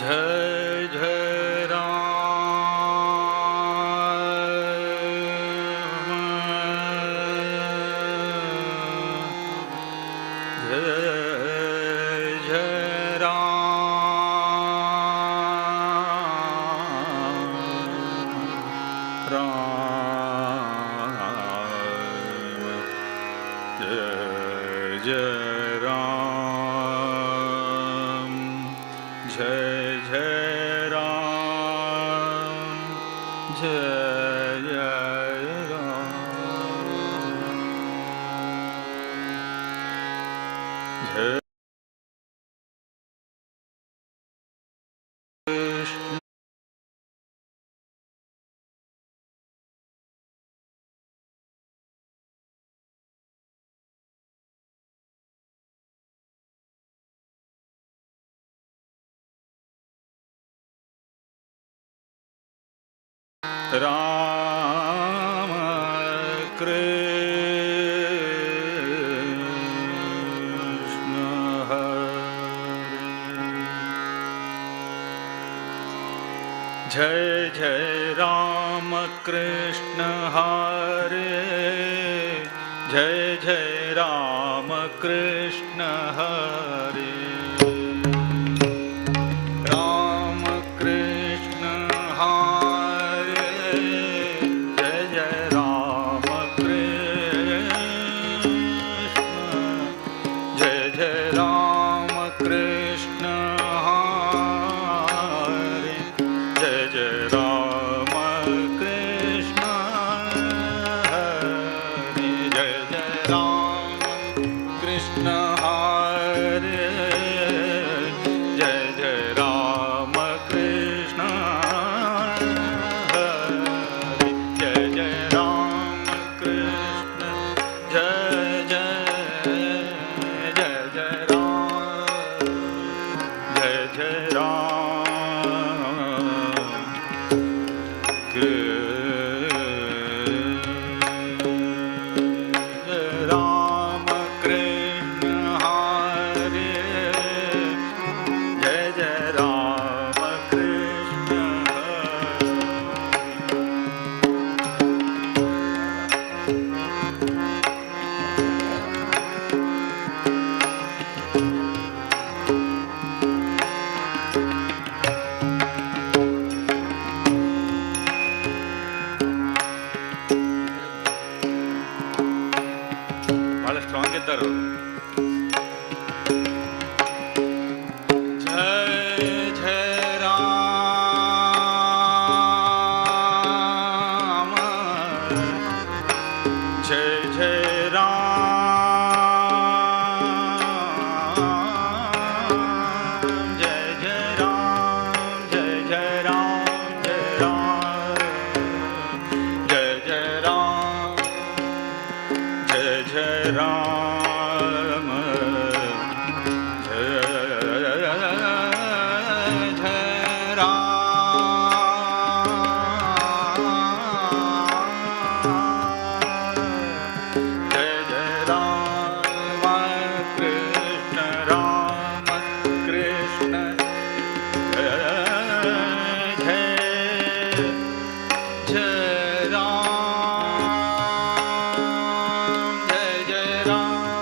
जय जय राम जय जय जय जय राम जय जय राम जय जय राम जय कृष्ण राम कृष्ण हरे जय जय राम कृष्ण हरे जय जय राम कृष्ण हरे राम कृष्ण हरे जय जय राम कृष्ण जय जय राम कृष्ण हरे जय जय राम कृष्ण हरे जय जय राम कृष्ण हरे जय जय राम कृष्ण हरे जय जय राम कृष्ण जय जय जय जय राम जय जय राम कृष्ण हरे जय जय राम कृष्ण ಬಹಳ ಸ್ಟ್ರಾಂಗ್ ಇದ್ದರು जय जय राम जय जय राम जय जय राम जय जय राम जय राम जय जय राम जय जय राम जय जय राम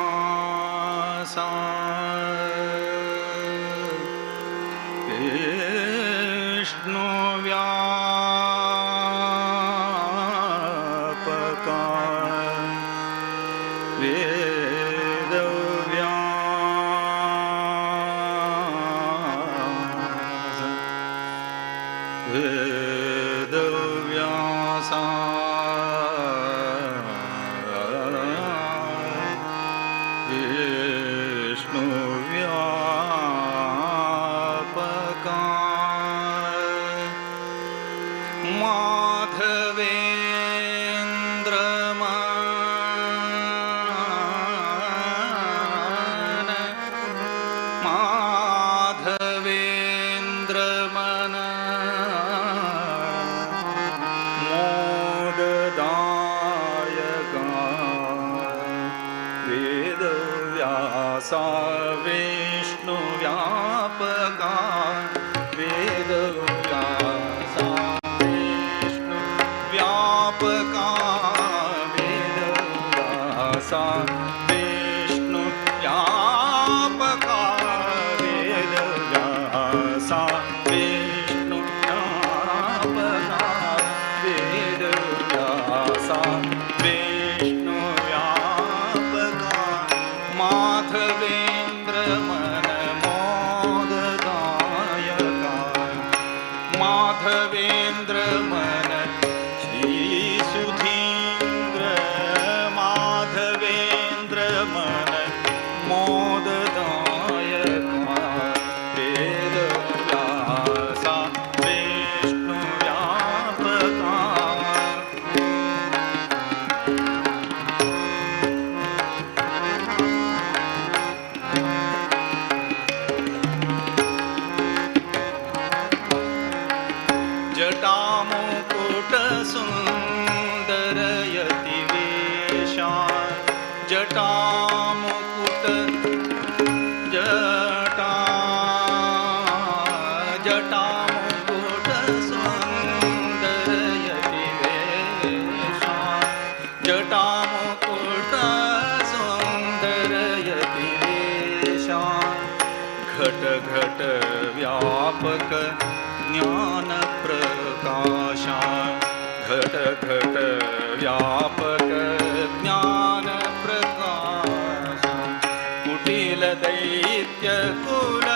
ವೇದವ್ಯಾಸ ವಿಷ್ಣು ವ್ಯಾಪಕ ವೇದವ್ಯಾಸ ವಿಷ್ಣು ವ್ಯಾಪಕ ಮಾಧವೇಂದ್ರ ಮನ ಮೋದದಾಯಕ ವೇದವ್ಯಾಸ ವಿಷ್ಣು ವ್ಯಾಪಕ ವೇದವ್ಯಾಸ ವಿಷ್ಣು ವ್ಯಾಪಕ ವೇದವ್ಯಾಸ ವಿಷ್ಣು ವ್ಯಾಪಕ ವೇದವ್ಯಾಸ ವಿಷ್ಣು ವ್ಯಾಪಕ ವೇದವ್ಯಾಸ ವಿಷ್ಣು ವ್ಯಾಪಕ ಮಾಧವೇಂದ್ರ ಮನ ಮೋದದಾಯಕ ಮಾಧವೇಂದ್ರ ಮನ ಶ್ರೀ ಸುಧೀಂದ್ರ ಮಾಧವೇಂದ್ರ ಮನ ಮೋದದಾಯಕ ವೇದವ್ಯಾಸ ವಿಷ್ಣು ವ್ಯಾಪಕ जटामुकुट सुन्दरयति वेशा जटामुकुट जटामुकुट सुन्दरयति वेशा जटामुकुट सुन्दरयति वेशा घट घट व्यापक ज्ञान प्रकाश घट घट व्यापक ज्ञान प्रकाश कुटिल दैत्य कुल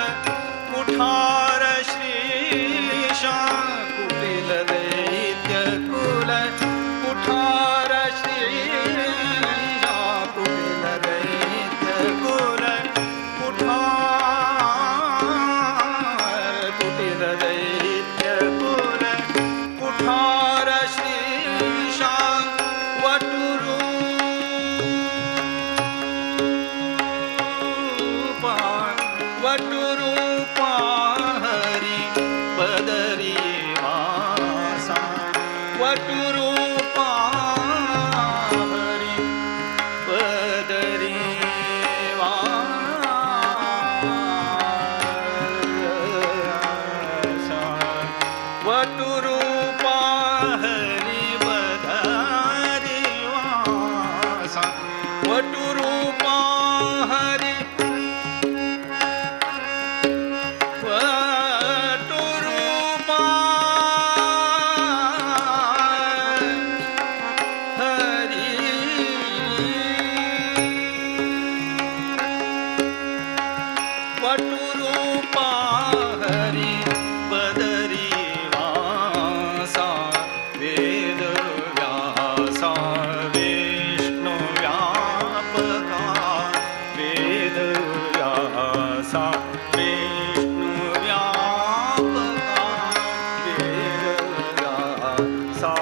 कुठार श्रीशा कुटिल दैत्य कुल कुठार श्रीशा कुटिल दैत्य कुल कुठार कुटिल दैत्य कुल कुठार श्रीशा वटुरूपा हरि बदरी वासा वटुरूपा हरि बदरी वासा वटुरूपा हरि बदरी वासा वटुरूपा हरि वटुरूपा हरि बदरी वासा वेदव्यासा विष्णु व्यापका वेदव्यासा विष्णु व्यापका वेदव्यासा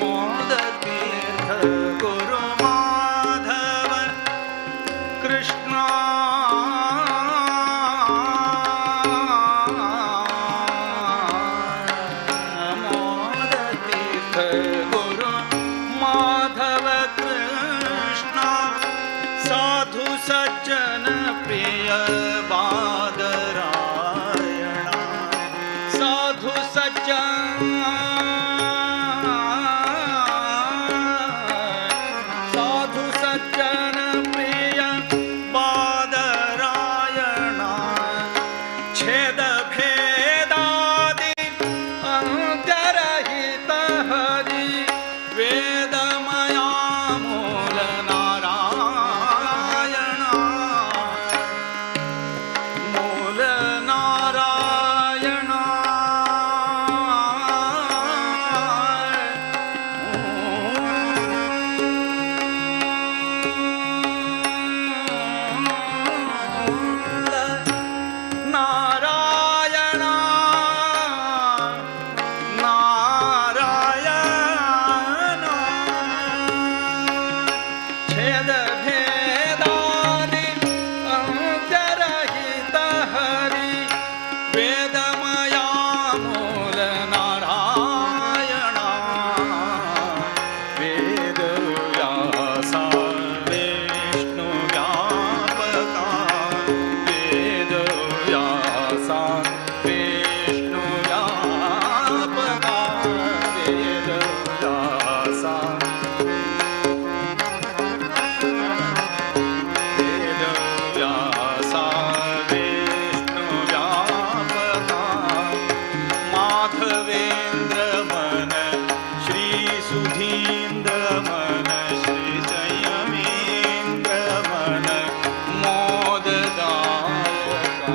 मोद तीर्थ बादरायणा साधु सज्जन साधु सज्जन प्रिय बादरायणा छेद भेदादि अंतरहित हरि वेदमया मूल नारायण मूल नारायण नारायण नारायण छेद भेदादि अंतरहित हरि वेदमया मूल नारायण वेद व्यासा विष्णु व्यापका वेद व्यासा विष्णु व्यापका वेद व्यासा वेदव्यासा विष्णु व्यापका माधवेन्द्र मन श्री सुधीन्द्र मन श्री संयमीन्द्र मन मोददायका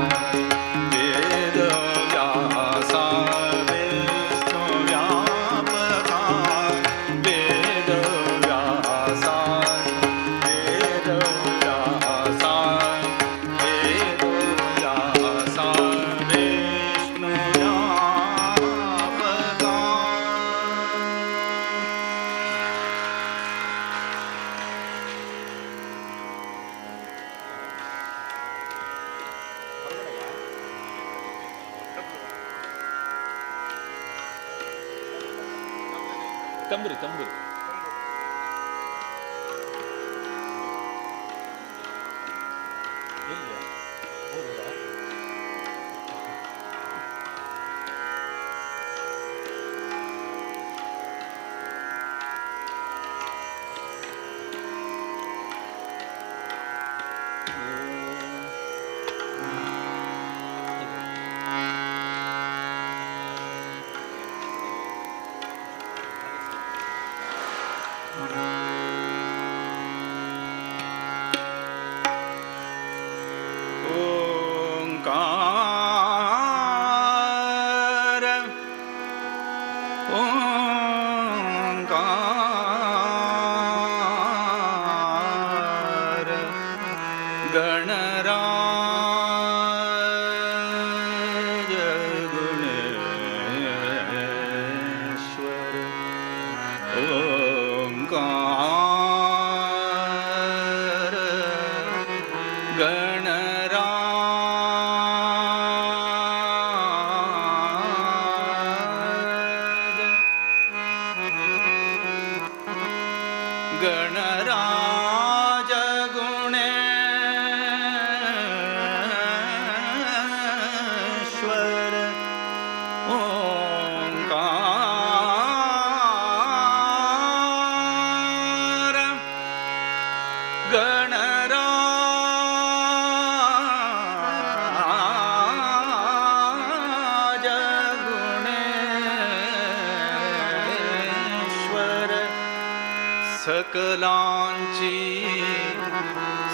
वेदव्यासा विष्णु व्यापका वेदव्यासा वेदव्यासा वेदव्यासा विष्णु व्यापका ತಂಬ್ರಿ ತಂಬ್ರಿ ओंकार ओंकार गणराज गुणेश्वर ओंकार गणराज गुणेश्वर ओंकार गणराज गुणेश्वर सकलांची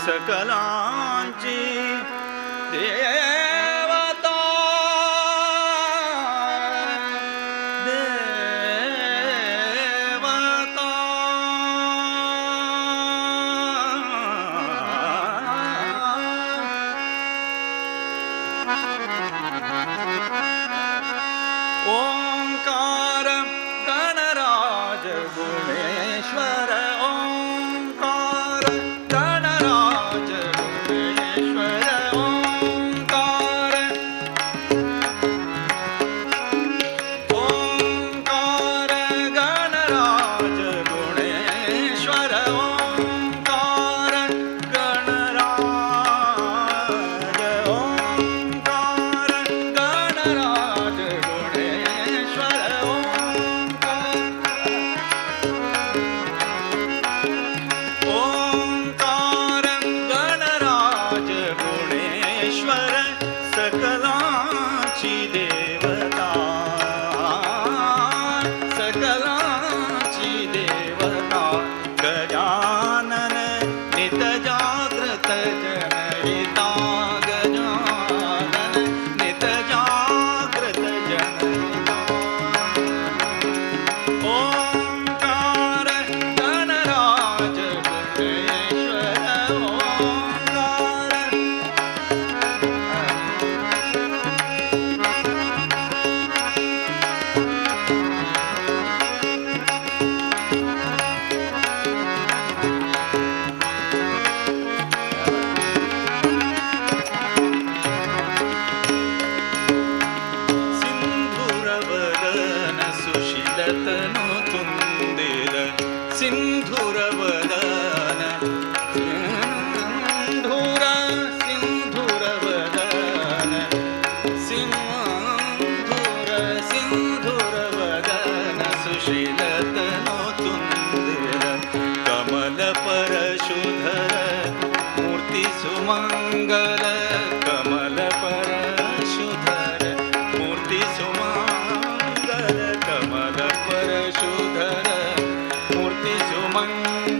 सकलांची देवता देवता ओंकार गणराज गुणेश्वर ओंकार गणराज गुणेश्वर ओंकार ಸಿಂಧೂರವದನ ಸಿಂಧೂರವದನ ಸಿಂಧೂರವದನ ಸುಶೀಲತನೋ ತುಂದಿರ ಕಮಲ ಪರಶುಧರ ಮೂರ್ತಿ ಸುಮಂಗಲ ಕಮಲ ಪರಶುಧರ ಮೂರ್ತಿ ಸುಮಂಗಲ ಕಮಲ ಪರಶುಧರ ಮೂರ್ತಿ ಸುಮಂಗಲ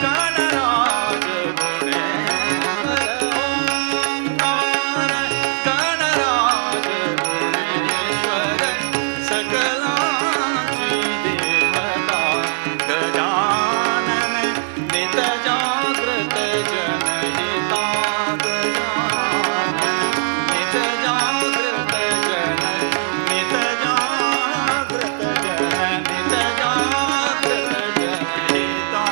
ಗಣರಾಜ ಗುಣೇಶ್ವರ ಓಂಕಾರ ಗಣರಾಜ ಗುಣೇಶ್ವರ ಸಕಲಾಂಚಿ ದೇವತಾ ಗಜಾನನ ನಿತ ಜಾಗೃತ ಜನಹಿತಾ ಗಜಾನನ ನಿತ ಜಾಗೃತ ಜನ ನಿತ ಜಾಗೃತ ಜನ ನಿತ ಜಾಗೃತ ಜನಹಿತಾ.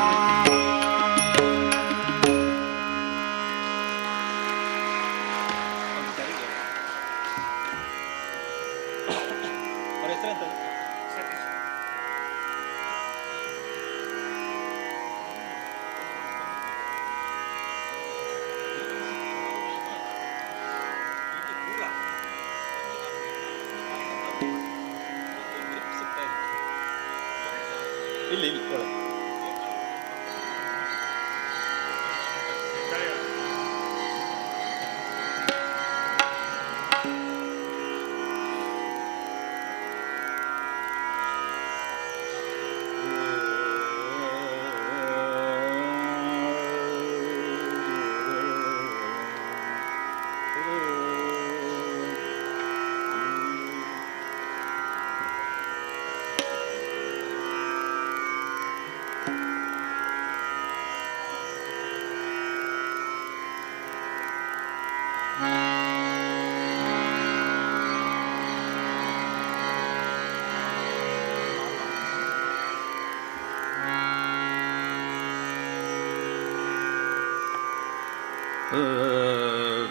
ಅವ್ರ ಹೆಸರೆಂತ? ಇಲ್ಲಿ ಇಲ್ಲಿ ಒಳಗೆ.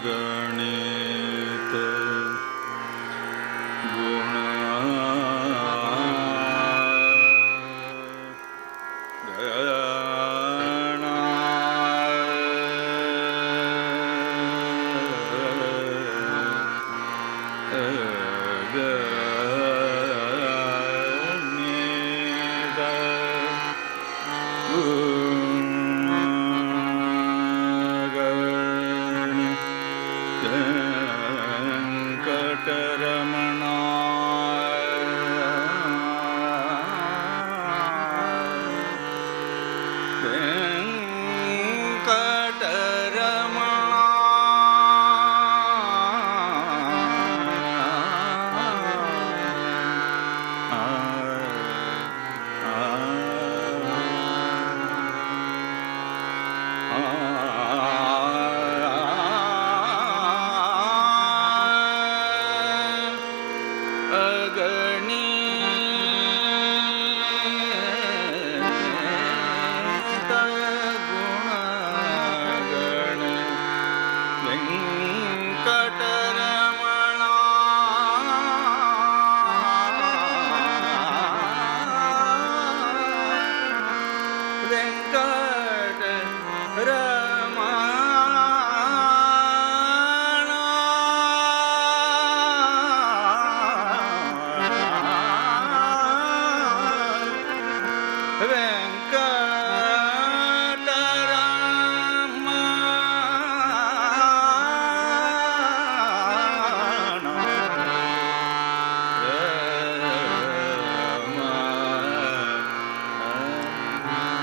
ಗಣಿತ ಗುಣ ಗಣ ವೆಂಕಟರಮಣ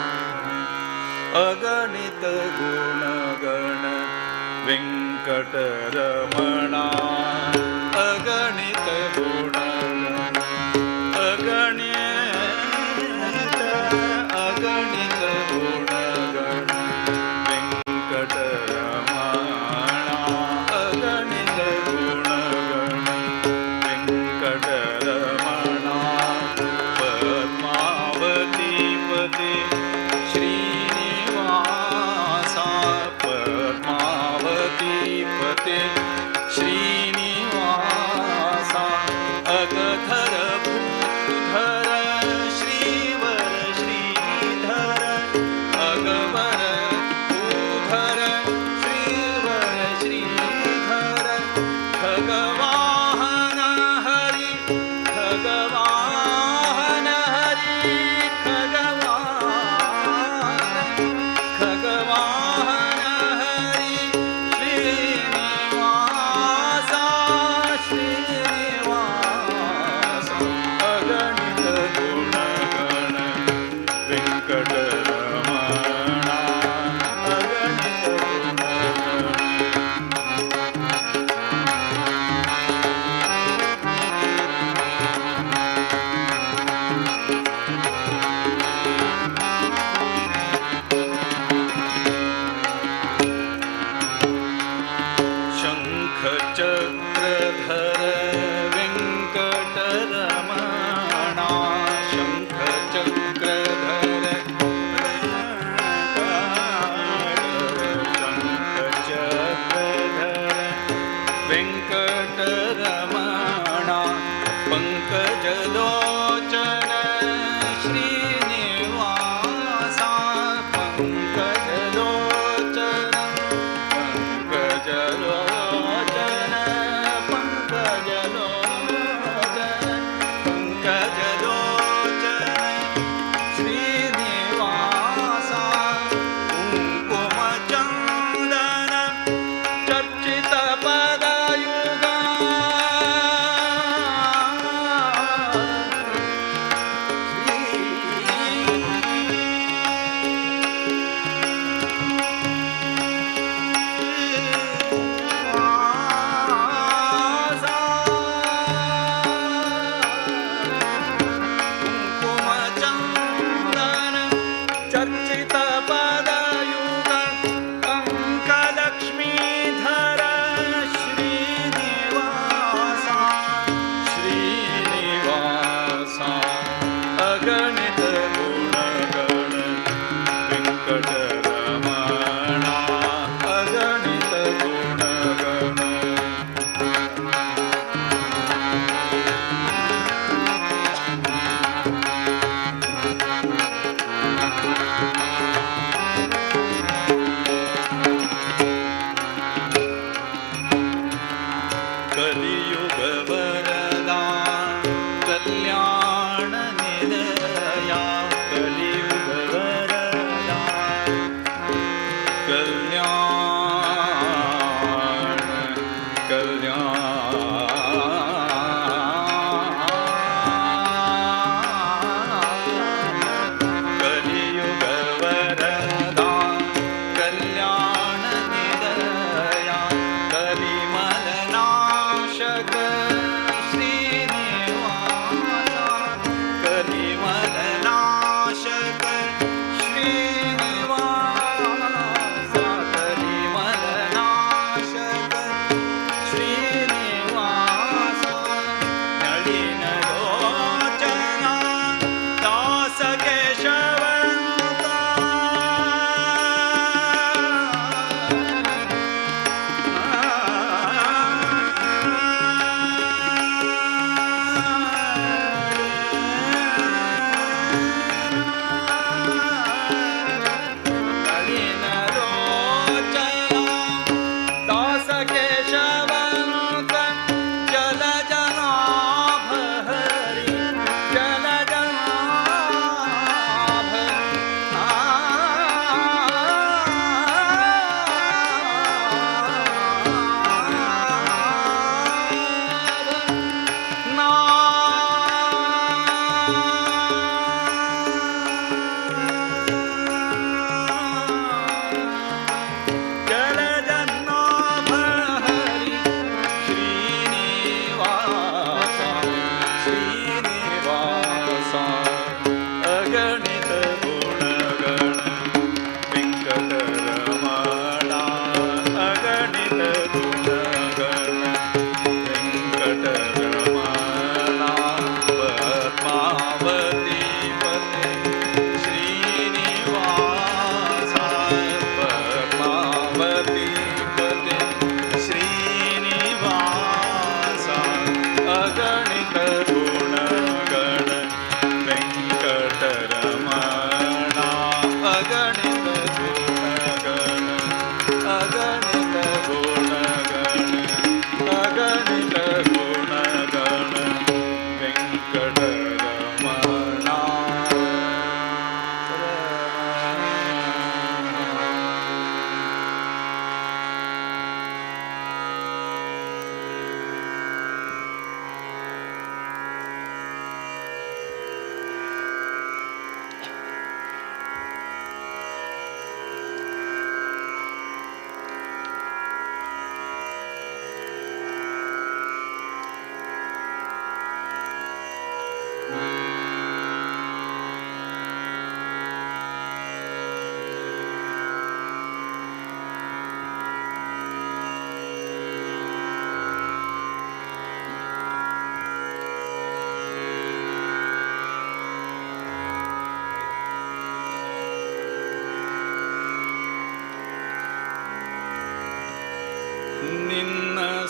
ವೆಂಕಟರಮಣ ಅಗಣಿತ ಗುಣಗಣ ವೆಂಕಟರಮಣ ಅಗಣಿತ ಗುಣಗಣ ಅಗಣಿತ ಅಗಣಿತ ಗುಣಗಣ ವೆಂಕಟರಮಣ ಅಗಣಿತ ಗುಣಗಣ ವೆಂಕಟರಮಣ ಪದ್ಮಾವತಿ ಪತಿ ಶ್ರೀನಿವಾಸ ಪದ್ಮಾವತಿ ಪತೆ ಶ್ರೀನಿವಾಸ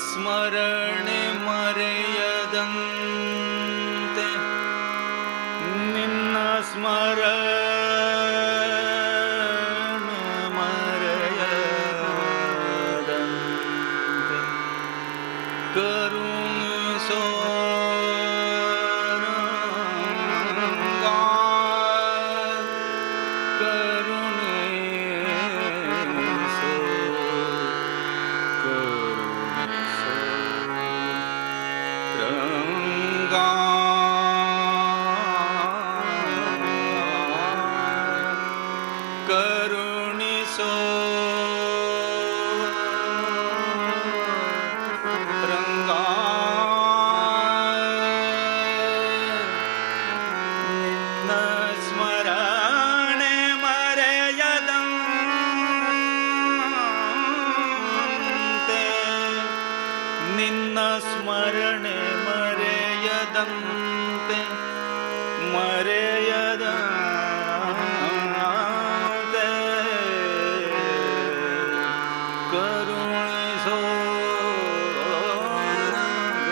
ಸ್ಮರಣೆ ಮರೆಯದಂತೆ ನಿನ್ನ ಸ್ಮರಣೆ ಕರುಣಿಸೋ ರಂಗ ನಿನ್ನ ಸ್ಮರಣೆ ಮರೆಯದಂತೆ ನಿನ್ನ ಸ್ಮರಣೆ ಮರೆಯದಂತೆ ಮರೆಯದಂತೆ ಕರುಣಿಸೋ ರಂಗ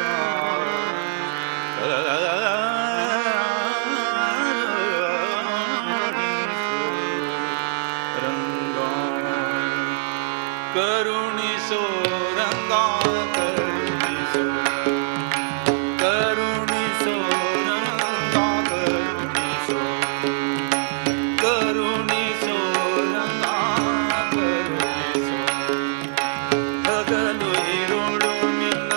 ಕರುಣಿಸೋ ರಂಗ ಕರುಣಿಸೋ ಕರುಣಿಸೋ ರಂಗ ಕರುಣಿಸೋ ಕರುಣಿಸೋ ರಂಗ ಕರುಣಿಸೋ ಹಗಲು ಇರುಳು ನಿನ್ನ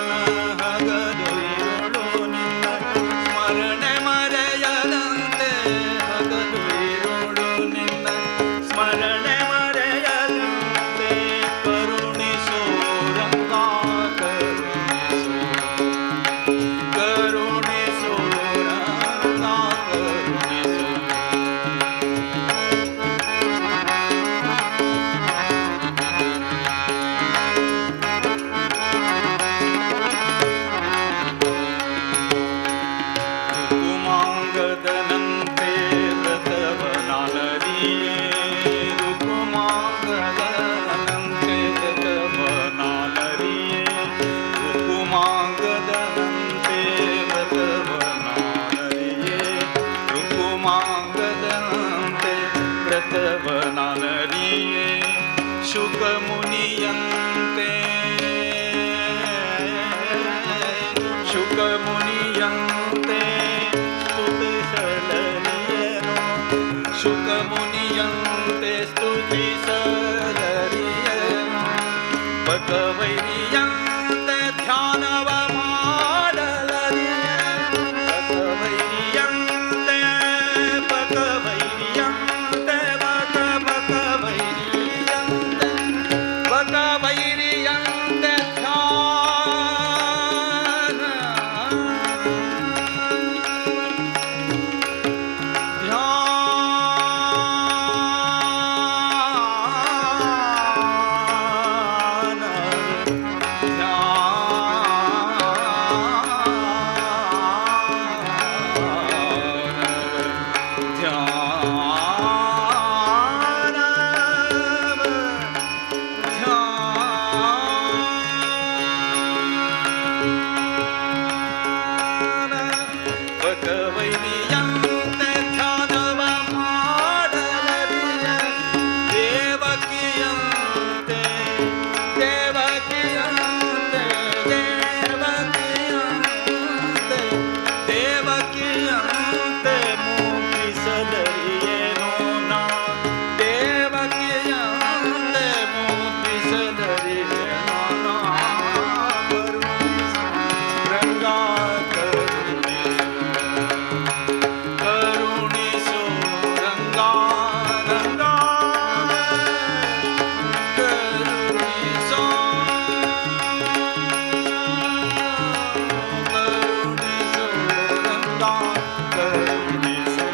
ಹಗಲು ಇರುಳು ನಿನ್ನ ಸ್ಮರಣೆ ಮರೆಯದಂತೆ ಹಗಲು ಇರುಳು ನಿನ್ನ ಸ್ಮರಣೆ ಮರೆಯದಂತೆ ಕರುಣಿಸೋ ರಂಗ ಕರುಣಿಸೋ ಕರುಣಿಸೋ ರಂಗ ಕರುಣಿಸೋ ರುಕುಮಾಂಗದನಂತೆ ವ್ರತವನಾಲರಿಯೇ ರುಕುಮಾಂಗದನಂತೆ ವ್ರತವನಾಲರಿಯೇ ರುಕುಮಾಂಗದನಂತೆ ವ್ರತವನಾಲರಿಯೇ ರುಕುಮಾಂಗದನಂತೆ ವ್ರತವನಾಲರಿಯೇ ಶುಕಮುನಿಯಂತೆ ಶುಕಮುನಿಯಂತೆ ಸ್ತುತಿಸಲರಿಯೇನೋ ಶುಕಮುನಿಯಂತೆ ಸ್ತುತಿಸಲರಿಯೇನೋ ಭಗವೈರಿಯಂತೆ ಧ್ಯಾನವ ಮಾಡಲರಿಯೇ ಭಗವೈರಿಯಂತೆ ಭಗವೈರಿಯಂತೆ ಭಗವೈರಿಯಂತೆ ಭಗವೈರಿಯಂತೆ ಭಗವೈರಿಯಂತೆ ಧ್ಯಾನವ ಮಾಡಲರಿಯೇ ದೇವಕಿಯಂತೆ ದೇವಕಿಯಂತೆ ದೇವಕಿಯಂತೆ ದೇವಕಿಯಂತೆ ಮೂಕಿಸಲರಿಯೇನೋ ನಾ ದೇವಕಿಯಂತೆ ಮೂಕಿಸಲರಿಯೇನೋ ನಾ ಕರುಣಿಸೋ ರಂಗ ಕರುಣಿಸೋ ಕರುಣಿಸೋ ರಂಗ ರಂಗ ಕರುಣಿಸೋ ಕರುಣಿಸೋ ರಂಗ ಕರುಣಿಸೋ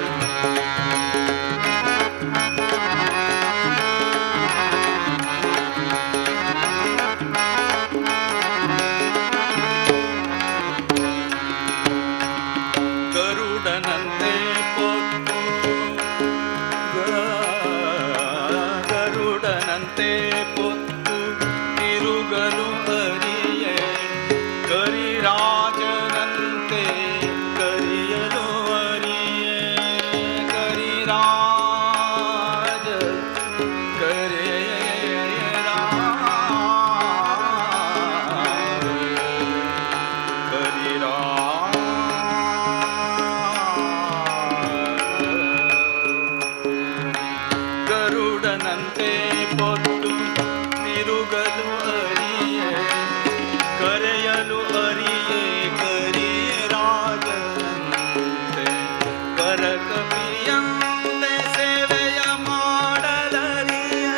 ಗರುಡನಂತೆ ಪೊತ್ತು ಗರುಡನಂತೆ ಪೊತ್ತು ತಿರುಗಲು ಅರಿಯೇ ಕರಿರಾಜನಂತೆ ಕರಿಯಲು ಅರಿಯೇ ಕರಿರಾಜ ಗರುಡನಂತೆ ಪೊತ್ತು ತಿರುಗಲು ಅರಿಯೇ ಕರೆಯಲು ಅರಿಯೇ ಕರಿರಾಜನಂತೆ ಕರಕಪಿಯಂತೆ ಸೇವೆಯ ಮಾಡಲರಿಯೇ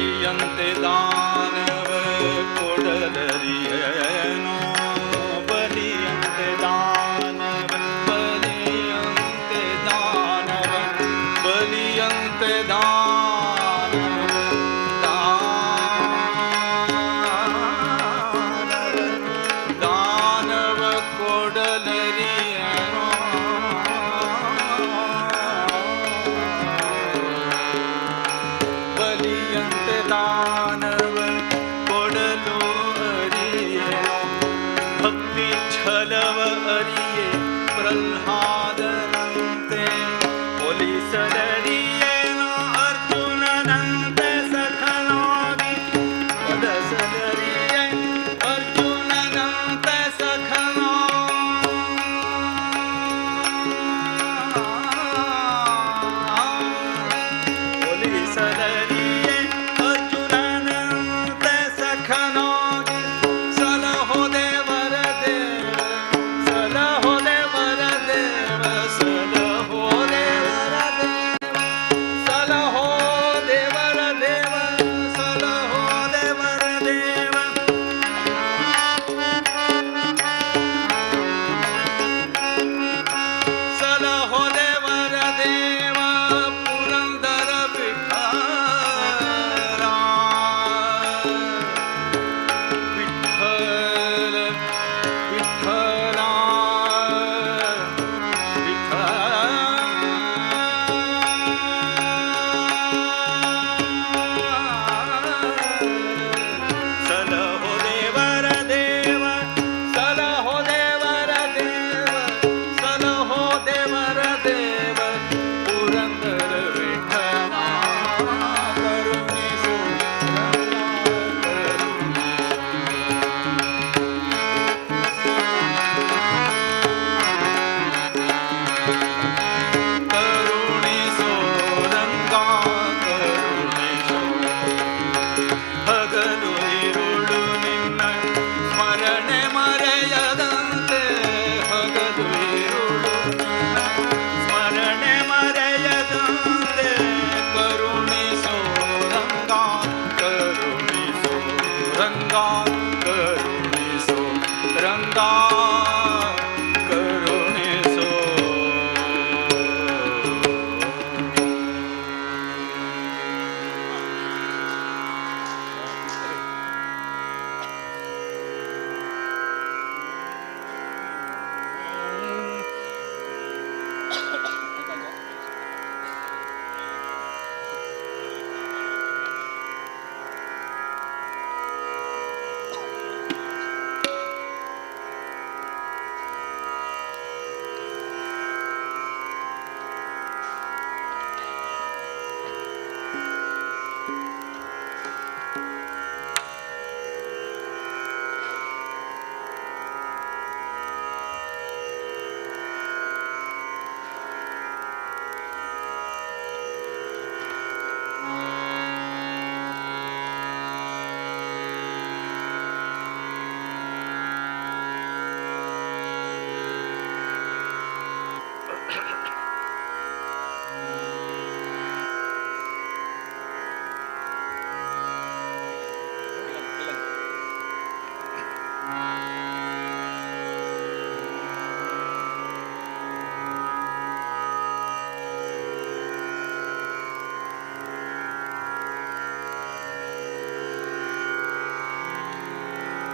ಬಲಿಯಂತೆ ದಾನವ ಕೊಡಲರಿಯೇನೋ ಬಲಿಯಂತೆ ದಾನವ ಬಲಿಯಂತೆ ದಾನವ ಬಲಿಯಂತೆ ದಾನವ ಕೊಡಲರಿಯೇನೋ ಬಲಿಯಂತೆ ದಾನವ ಕೊಡಲು ಅರಿಯೇನೋ ಭಕ್ತಿ ಛಲವ ಅರಿಯೇ ಪ್ರಹ್ಲಾದನಂತೆ ಒಲಿಸಲರಿಯೇನೋ ಅರ್ಜುನನಂತೆ ಸಖನಾಗಿ ಒಲಿಸಲರಿಯೇ ಅರ್ಜುನನಂತೆ ಒಲಿಸಲರಿಯೇ ಅರ್ಜುನನಂತೆ ಸಖನಾಗಿ ಸಲಹೋ ದೇವರ ದೇವ ಸಲಹೋ ದೇವರ ದೇವ ಸಲಹೋ ದೇವರ ದೇವ ಸಲಹೋ ದೇವರ ದೇವ ಸಲಹೋ ದೇವರ ದೇವ ಸಲಹೋ ದೇವರ ದೇವ ಪುರಂದರ ವಿಠಲ ವಿಠಲ ವಿಠಲ ಸಲಹೋ ದೇವರ ದೇವ ಸಲಹೋ ದೇವರ ದೇವ ಸಲಹೋ ದೇವರ ದೇವ ಪುರಂದರ ವಿಠಲ ಕರುಣಿಸು ಕರುಣಿಸೋ ರಂಗ ಕರುಣಿಸೋ ಹಗಲು ಇರುಳು ನಿನ್ನ ಸ್ಮರಣೆ ಮರೆಯದಂತೆ ಹಗಲು ಇರುಳು ನಿನ್ನ ಸ್ಮರಣೆ ಮರೆಯದಂತೆ ಕರುಣಿಸೋ ರಂಗ ಕರುಣಿಸೋ ರಂಗ ಕರುಣಿಸೋ ರಂಗ ಕರುಣಿಸೋ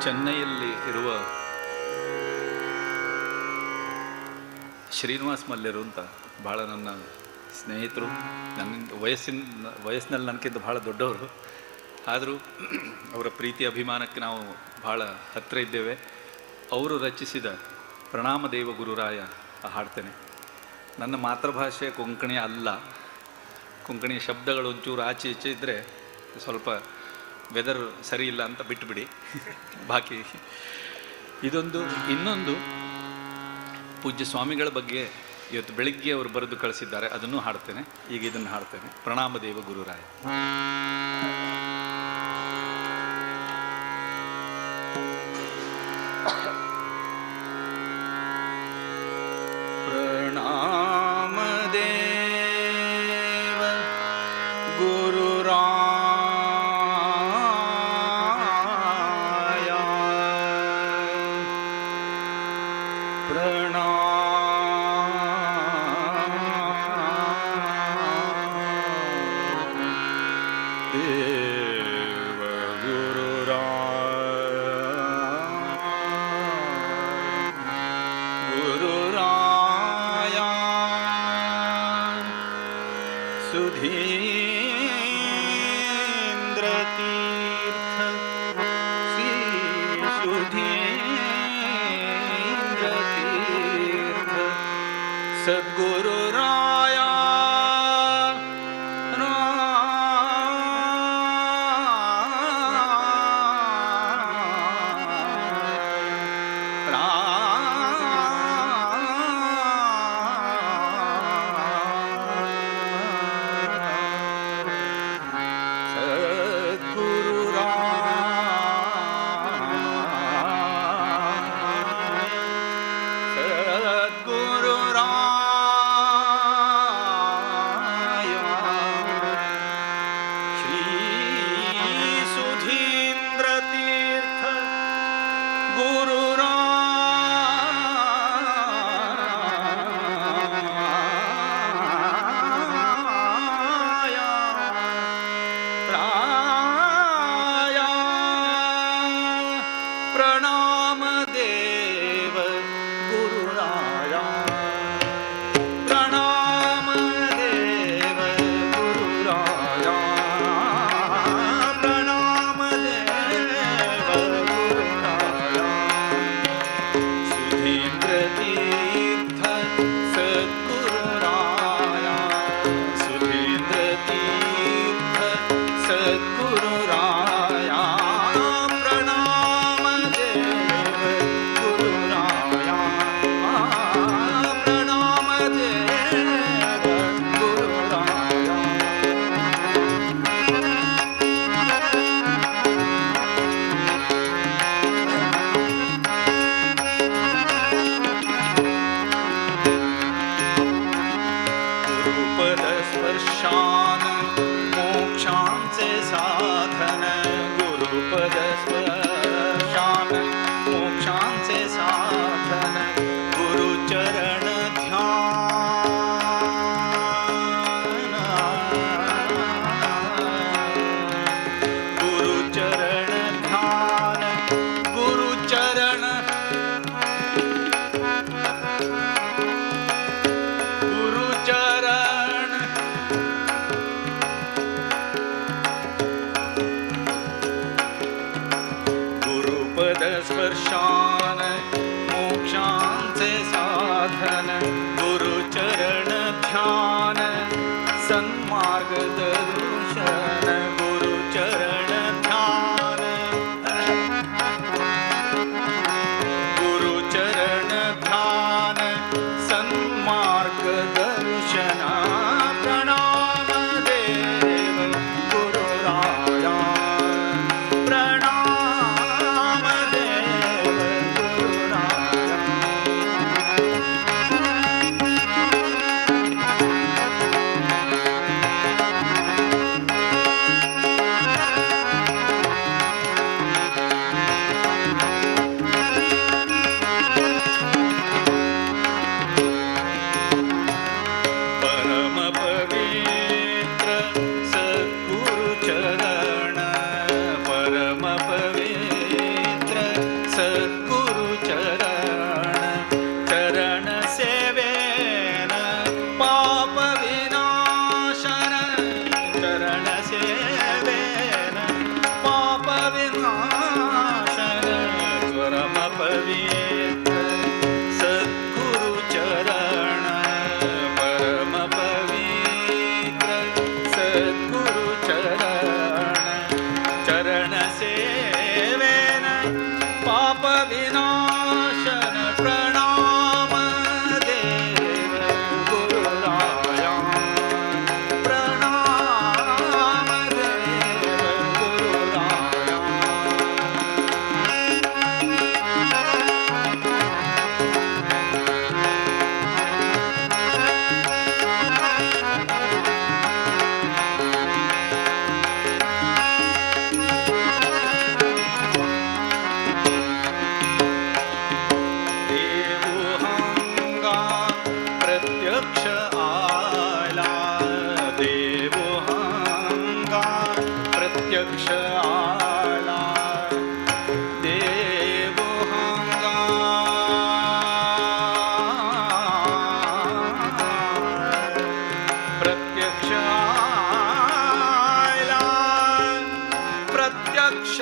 ಚೆನ್ನೈಯಲ್ಲಿ ಇರುವ ಶ್ರೀನಿವಾಸ್ ಮಲ್ಯರು ಅಂತ ಭಾಳ ನನ್ನ ಸ್ನೇಹಿತರು, ನನ್ನ ವಯಸ್ಸಿನಲ್ಲಿ ನನಗಿಂತ ಭಾಳ ದೊಡ್ಡವರು. ಆದರೂ ಅವರ ಪ್ರೀತಿ ಅಭಿಮಾನಕ್ಕೆ ನಾವು ಭಾಳ ಹತ್ತಿರ ಇದ್ದೇವೆ. ಅವರು ರಚಿಸಿದ ಪ್ರಣಾಮ ದೇವ ಗುರುರಾಯ ಹಾಡ್ತೇನೆ. ನನ್ನ ಮಾತೃಭಾಷೆ ಕೊಂಕಣಿ ಅಲ್ಲ, ಕೊಂಕಣಿ ಶಬ್ದಗಳು ಒಂಚೂರು ಆಚೆ ಈಚೆ ಇದ್ದರೆ ಸ್ವಲ್ಪ ವೆದರ್ ಸರಿ ಇಲ್ಲ ಅಂತ ಬಿಟ್ಟುಬಿಡಿ. ಬಾಕಿ ಇನ್ನೊಂದು ಪೂಜ್ಯ ಸ್ವಾಮಿಗಳ ಬಗ್ಗೆ ಇವತ್ತು ಬೆಳಿಗ್ಗೆ ಅವರು ಬರೆದು ಕಳಿಸಿದ್ದಾರೆ, ಅದನ್ನು ಹಾಡ್ತೇನೆ. ಈಗ ಇದನ್ನು ಹಾಡ್ತೇನೆ, ಪ್ರಣಾಮ ದೇವ ಗುರುರಾಯ. ಪ್ರಣಾಮ ದೇವ ಗುರುರಾಯ गुरुराया सुधीन्द्रतीर्थ श्री सुधीन्द्रतीर्थ सद्गुरुराया प्रत्यक्ष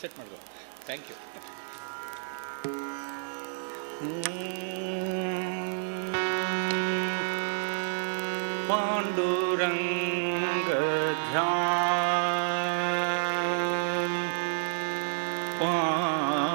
ಸೆಟ್ ಮಾಡ್ಬೋದು. Thank you. ಪಾಂಡುರಂಗ ಧ್ಯಾನ ಪಾಂಡುರಂಗ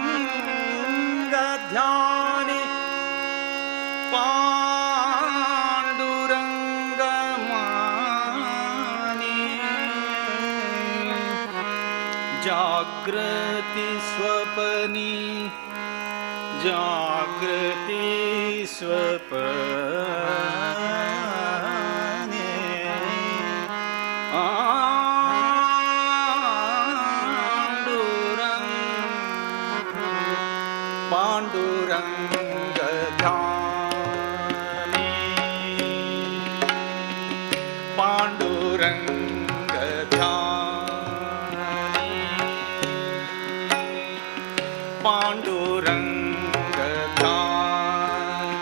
ಪಾಂಡುರಂಗ ಧ್ಯಾನಿ ಪಾಂಡುರಂಗಮಾನಿ ಜಾಗೃತಿ ಸ್ವಪನಿ ಜಾಗೃತಿ ಸ್ವಪನಿ ಪಾಂಡುರಂಗ ಧ್ಯಾನಿ ಪಾಂಡುರಂಗ ಧ್ಯಾನಿ ಪಾಂಡುರಂಗ ಧ್ಯಾನಿ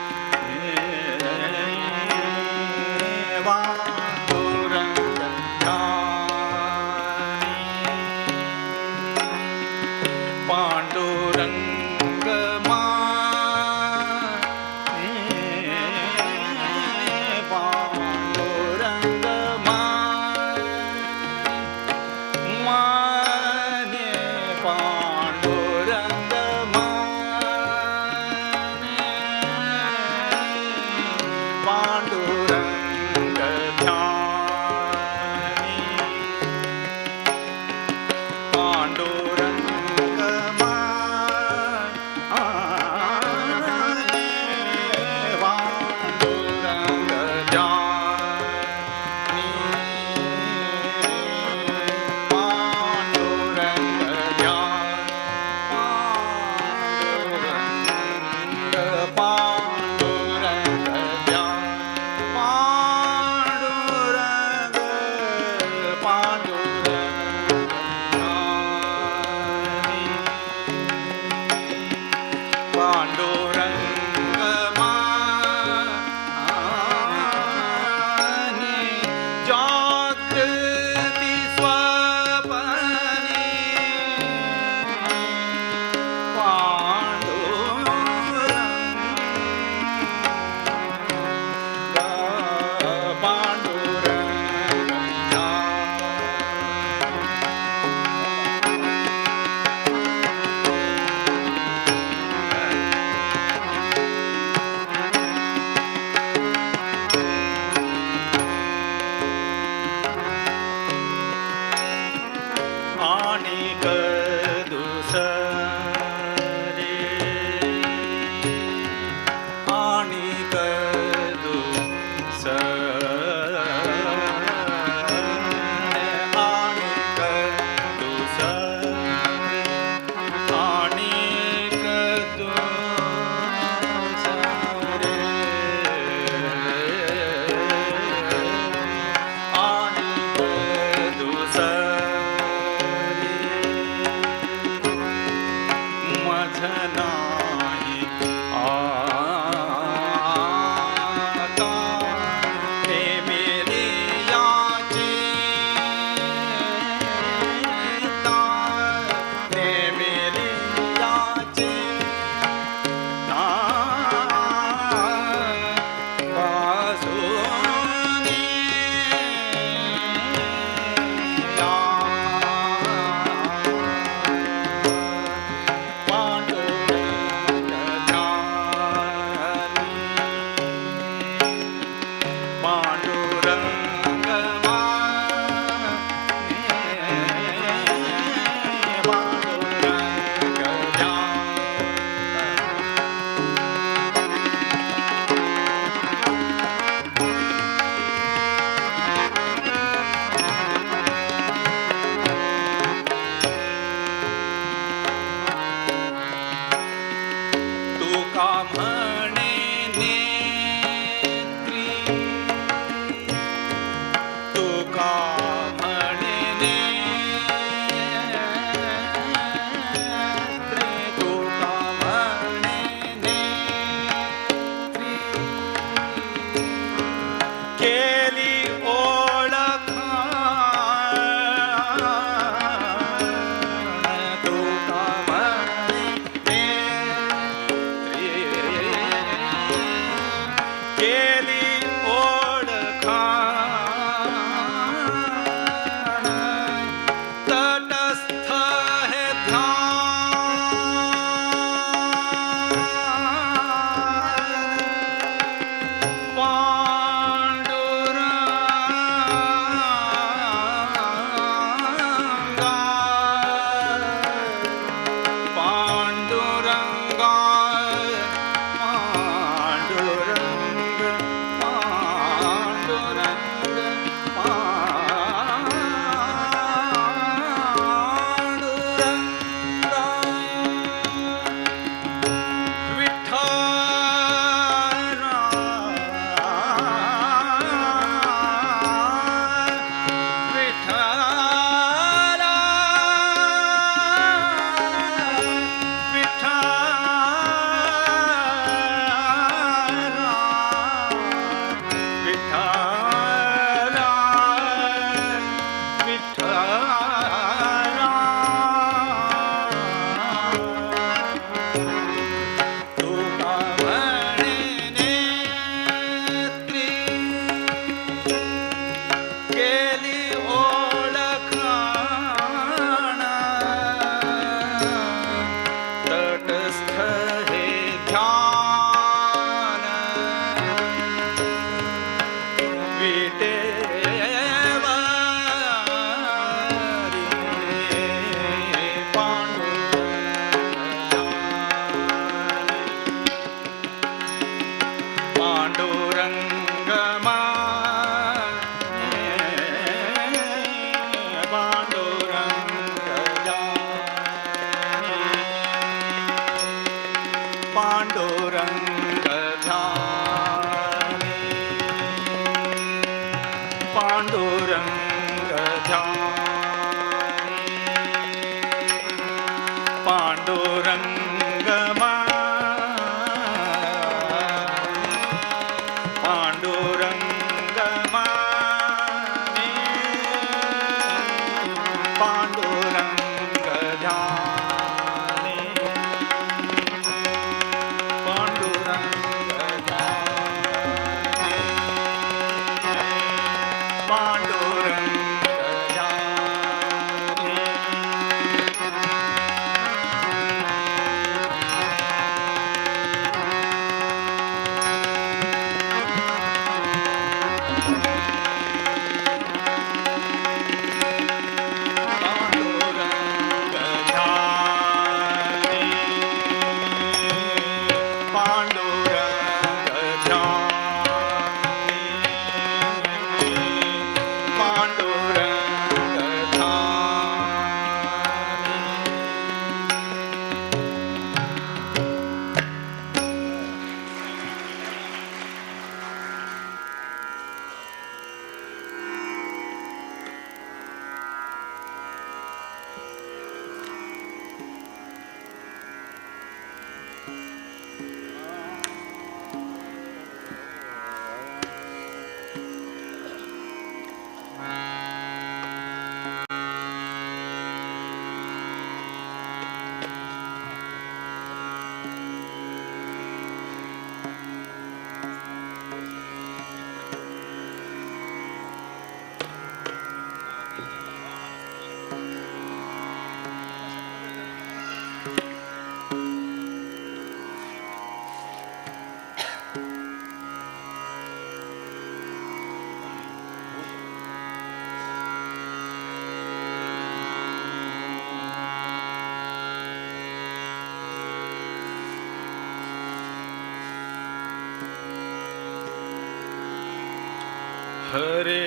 ಹರೇ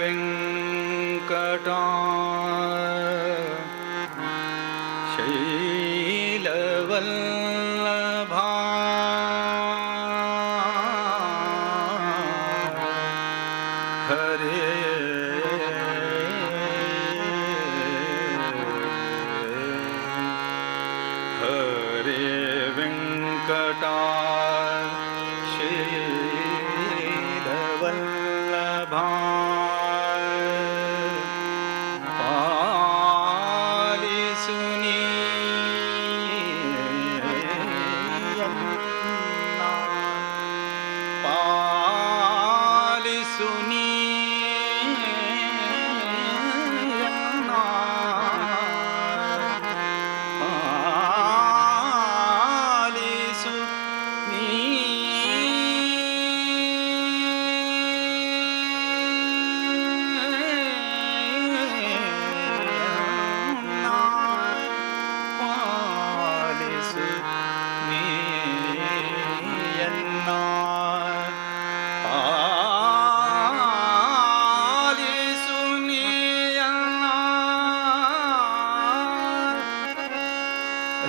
ವೆಂಕಟ ಶೈಲವಲ್ಲಭ ಹರೇ ಹರೇ ವೆಂಕಟ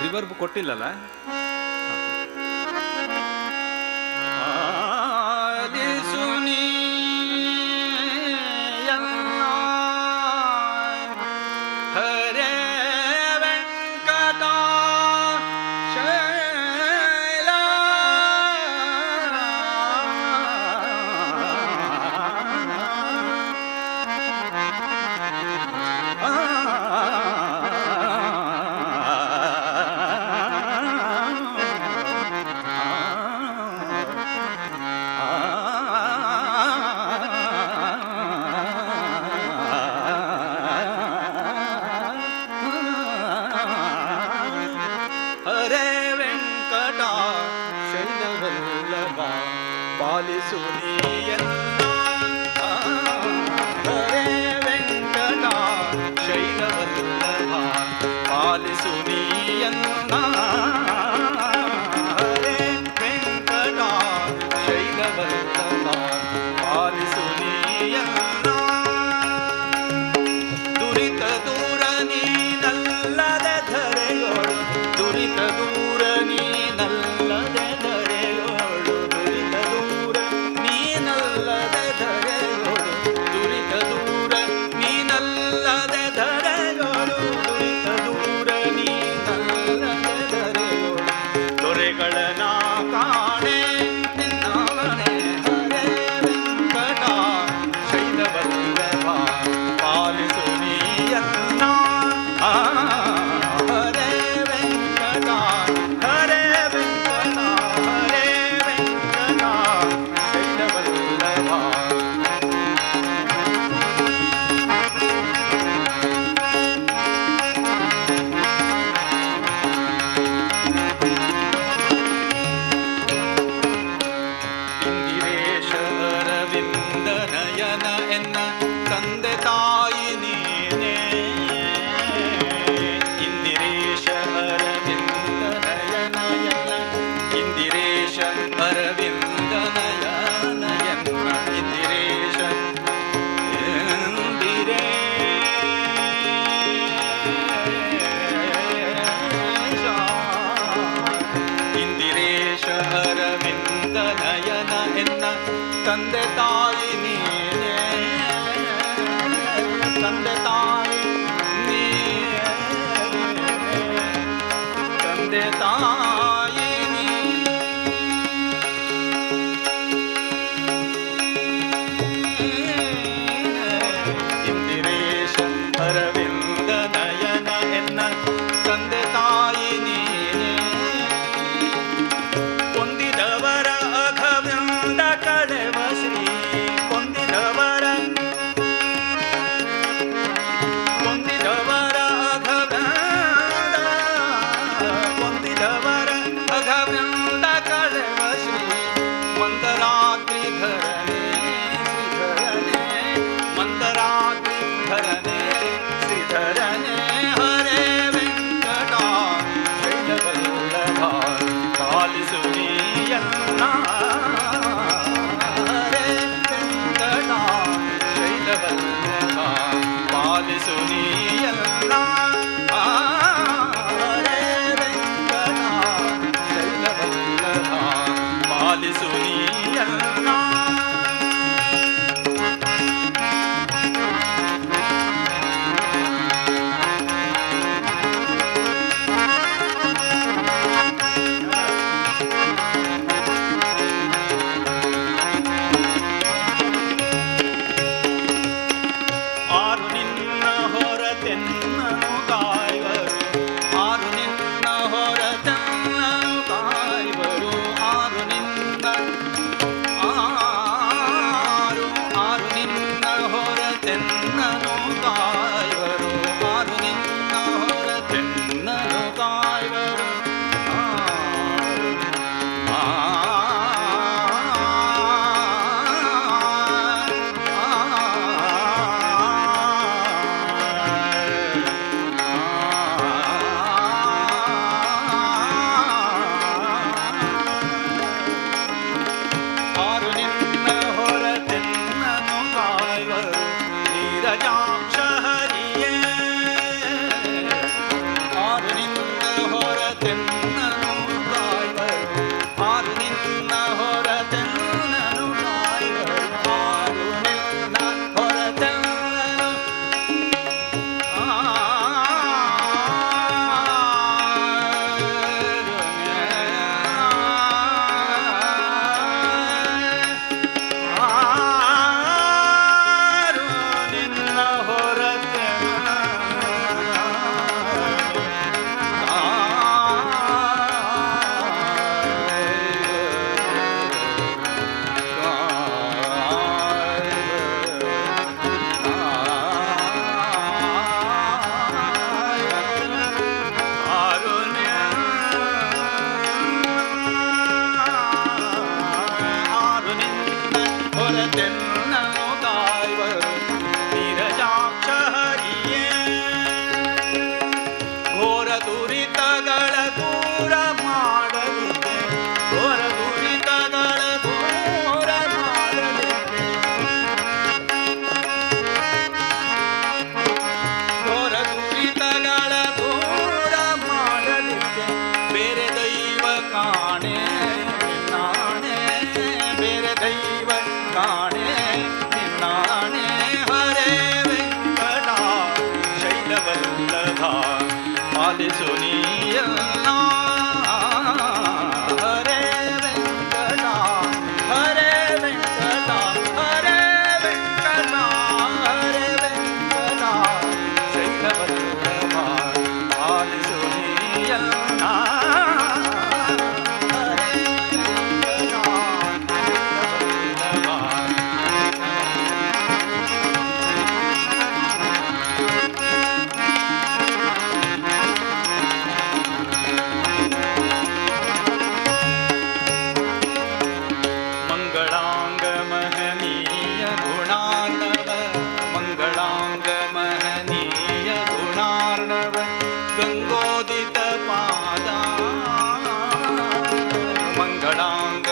ರಿವರ್ಬ್ ಕೊಟ್ಟಿಲ್ಲಲ್ಲ. ಶೈಲವಲ್ಲಭ ತಂದೆ ತಾಯಿ ನೀನೇ, ತಂದೆ ತಾಯಿ ನೀನೇ, ತಂದೆ ತಾಯಿ ಇಂದಿರೇಶ ಅರವಿಂದ ನಯನ ಎನ್ನ ತಂದೆ ತಾಯಿ ನೀನೇ, ಹೊಂದಿದವರ ಅಘವಿಂದ ಕಳೆವ ಶ್ರೀ ಹೊಂದಿದವರ ಅಘವಿಂದ ಹೊಂದಿದವರ ಅಘವಿಂದ ಕಳೆವ ಶ್ರೀ ಮಂದರಾತ್ರಿ ಧರನೇ ಶ್ರೀಧರನೇ, ಮಂದರಾತ್ರಿ ಧರನೇ ಶ್ರೀಧರನೇ, ಹರೇ ವೆಂಕಟ ಶೈಲವಲ್ಲಭ ಪಾಲಿಸು ನೀಯನ್ನ, ಹರೇ ವೆಂಕಟ ಶೈಲವಲ್ಲಭ ಪಾಲಿಸು ನೀಯನ್ನ, ಹರೇ ವೆಂಕಟ ಶೈಲವಲ್ಲಭ ಪಾಲಿಸು ನೀಯನ್ನ. ಆರು ನಿನ್ನ ಹೊರತೆನ್ನನು ಕಾಯುವರು, ಆರು ನಿನ್ನ ಹೊರತೆನ್ನನು ಕಾಯುವರು, ಆರು ನಿನ್ನ ಆರು ನಿನ್ನ ಹೊರತೆನ್ನನು ಕಾಯುವರು, ಆರು ನಿನ್ನ ಹೊರತೆನ್ನನು ಕಾಯುವರು, ಆರು ನಿನ್ನ ಹೊರತೆನ್ನನು ಕಾಯುವರು, ನೀರಜಾಕ್ಷ ಹರಿಯೇ, ಆರು ನಿನ್ನ ಹೊರತೆನ್ನನು ಕಾಯುವರು, ಆರು ನಿನ್ನ ಹೊರತೆನ್ನನು ಕಾಯುವರು, ಆರು ನಿನ್ನ ಹೊರತೆನ್ನನು ಹೊರತೆನ್ನನು ಕಾಯುವರು, ನೀರಜಾಕ್ಷ ಹರಿಯೇ, ಘೋರ ದುರಿತಗಳ ದೂರ ಮಾಡಲಿಕ್ಕೆ, ಘೋರ ದುರಿತಗಳ ದೂರ ಮಾಡಲಿಕ್ಕೆ, ಘೋರ ದುರಿತಗಳ ದೂರ ಮಾಡಲಿಕ್ಕೆ, ಬೇರೆ ದೈವ ಕಾಣೆ ನಿನ್ನಾಣೆ, ಬೇರೆ ದೈವ ಕಾಣೆ ನಿನ್ನಾಣೆ, ಹರೇ ವೆಂಕಟ ಶೈಲವಲ್ಲಭ ಪಾಲಿಸು ನೀಯನ್ನ, ಹರೇ ವೆಂಕಟ ಹರೇ ವೆಂಕಟ ಹರೇ ವೆಂಕಟ ಹರೇ ವೆಂಕಟ ಶೈಲವಲ್ಲಭ ಪಾಲಿಸು ನೀಯನ್ನ, ಹರೇ ವೆಂಕಟ ಶೈಲವಲ್ಲಭ. ಮಂಗಳಾಂಗ ಮಹನೀಯ ಗುಣಾರ್ಣವ, ಮಂಗಳಾಂಗ ಮಹನೀಯ ಗುಣಾರ್ಣವ, ಗಂಗೋದಿತ ಪಾದ, ಮಂಗಳಾಂಗ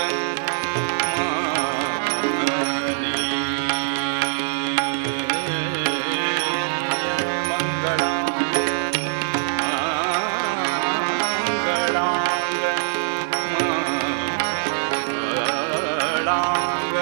ಮಂಗಳಾಂಗ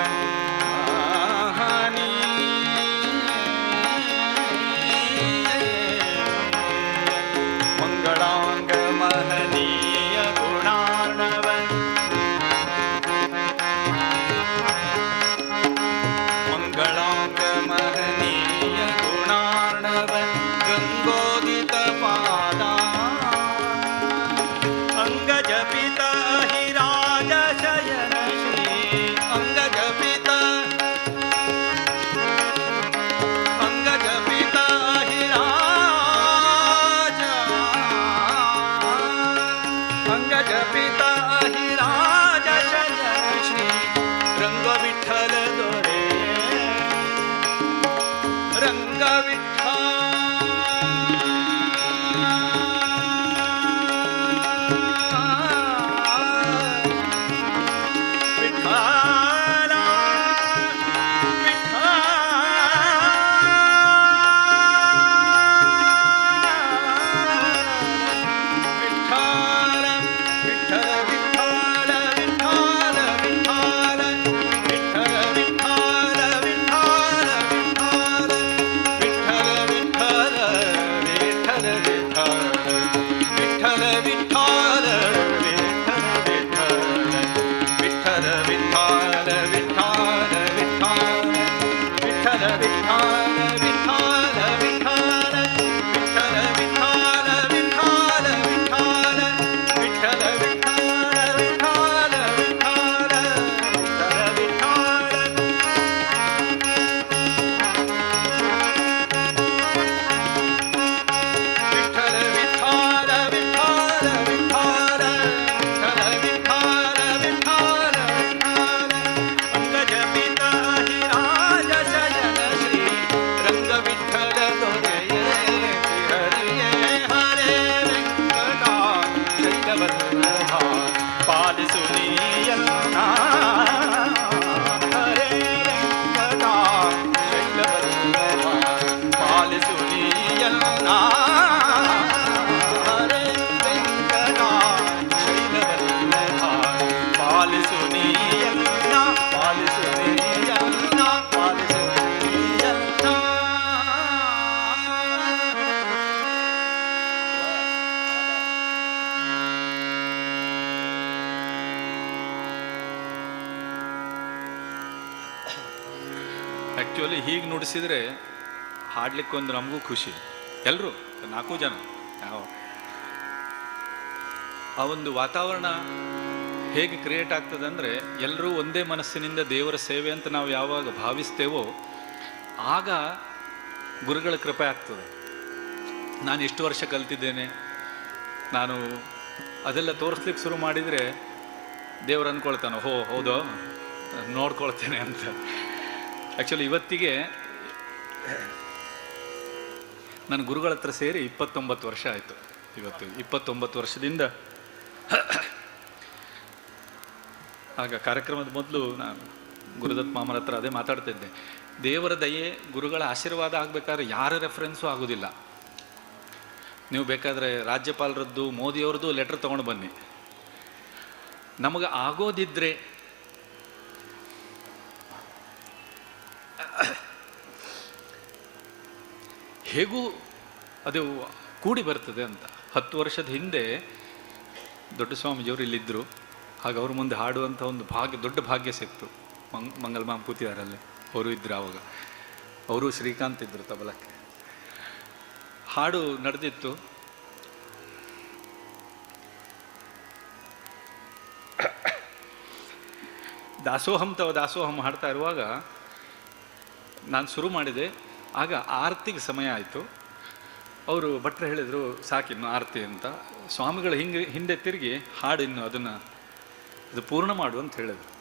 ಆ್ಯಕ್ಚುಲಿ ಹೀಗೆ ನುಡಿಸಿದರೆ ಹಾಡ್ಲಿಕ್ಕೆ ಒಂದು ನಮಗೂ ಖುಷಿ. ಎಲ್ಲರೂ 4 ಜನ ಯಾವ ಆ ಒಂದು ವಾತಾವರಣ ಹೇಗೆ ಕ್ರಿಯೇಟ್ ಆಗ್ತದೆ ಅಂದರೆ, ಎಲ್ಲರೂ ಒಂದೇ ಮನಸ್ಸಿನಿಂದ ದೇವರ ಸೇವೆ ಅಂತ ನಾವು ಯಾವಾಗ ಭಾವಿಸ್ತೇವೋ ಆಗ ಗುರುಗಳ ಕೃಪೆ ಆಗ್ತದೆ. ನಾನು ಇಷ್ಟು ವರ್ಷ ಕಲ್ತಿದ್ದೇನೆ, ನಾನು ಅದೆಲ್ಲ ತೋರಿಸ್ಲಿಕ್ಕೆ ಶುರು ಮಾಡಿದರೆ ದೇವ್ರು ಅಂದ್ಕೊಳ್ತಾನೆ, ಹೌದೋ ನೋಡ್ಕೊಳ್ತೇನೆ ಅಂತ. ಆ್ಯಕ್ಚುಲಿ ಇವತ್ತಿಗೆ ನನ್ನ ಗುರುಗಳ ಹತ್ರ ಸೇರಿ 29 ವರ್ಷ ಆಯಿತು. ಇವತ್ತು 29 ವರ್ಷದಿಂದ. ಆಗ ಕಾರ್ಯಕ್ರಮದ ಮೊದಲು ನಾನು ಗುರುದತ್ ಮಾಮರ ಹತ್ರ ಅದೇ ಮಾತಾಡ್ತಿದ್ದೆ, ದೇವರ ದಯೆ ಗುರುಗಳ ಆಶೀರ್ವಾದ ಆಗಬೇಕಾದ್ರೆ ಯಾರ ರೆಫರೆನ್ಸು ಆಗೋದಿಲ್ಲ. ನೀವು ಬೇಕಾದರೆ ರಾಜ್ಯಪಾಲರದ್ದು ಮೋದಿಯವ್ರದ್ದು ಲೆಟ್ರ್ ತೊಗೊಂಡು ಬನ್ನಿ, ನಮಗೆ ಆಗೋದಿದ್ರೆ ಹೇಗೂ ಅದು ಕೂಡಿ ಬರ್ತದೆ ಅಂತ. 10 ವರ್ಷದ ಹಿಂದೆ ದೊಡ್ಡ ಸ್ವಾಮೀಜಿಯವರು ಇಲ್ಲಿದ್ದರು. ಹಾಗೆ ಅವ್ರ ಮುಂದೆ ಹಾಡುವಂಥ ಒಂದು ದೊಡ್ಡ ಭಾಗ್ಯ ಸಿಕ್ತು. ಮಂಗಲ್ ಮಾಮ್ ಕೂತಿದಾರಲ್ಲಿ, ಅವರು ಇದ್ದರು ಆವಾಗ. ಅವರು ಶ್ರೀಕಾಂತ್ ಇದ್ದರು ತಬಲಕ್ಕೆ. ಹಾಡು ನಡೆದಿತ್ತು. ದಾಸೋಹಂ ತವ ದಾಸೋಹಂ ಹಾಡ್ತಾ ಇರುವಾಗ ನಾನು ಶುರು ಮಾಡಿದೆ. ಆಗ ಆರತಿಗೆ ಸಮಯ ಆಯಿತು. ಅವರು ಭಟ್ರು ಹೇಳಿದರು, ಸಾಕಿನ್ನು ಆರತಿ ಅಂತ. ಸ್ವಾಮಿಗಳು ಹಿಂದೆ ತಿರುಗಿ ಹಾಡು ಇನ್ನು ಅದನ್ನು ಅದು ಪೂರ್ಣ ಮಾಡು ಅಂತ ಹೇಳಿದರು.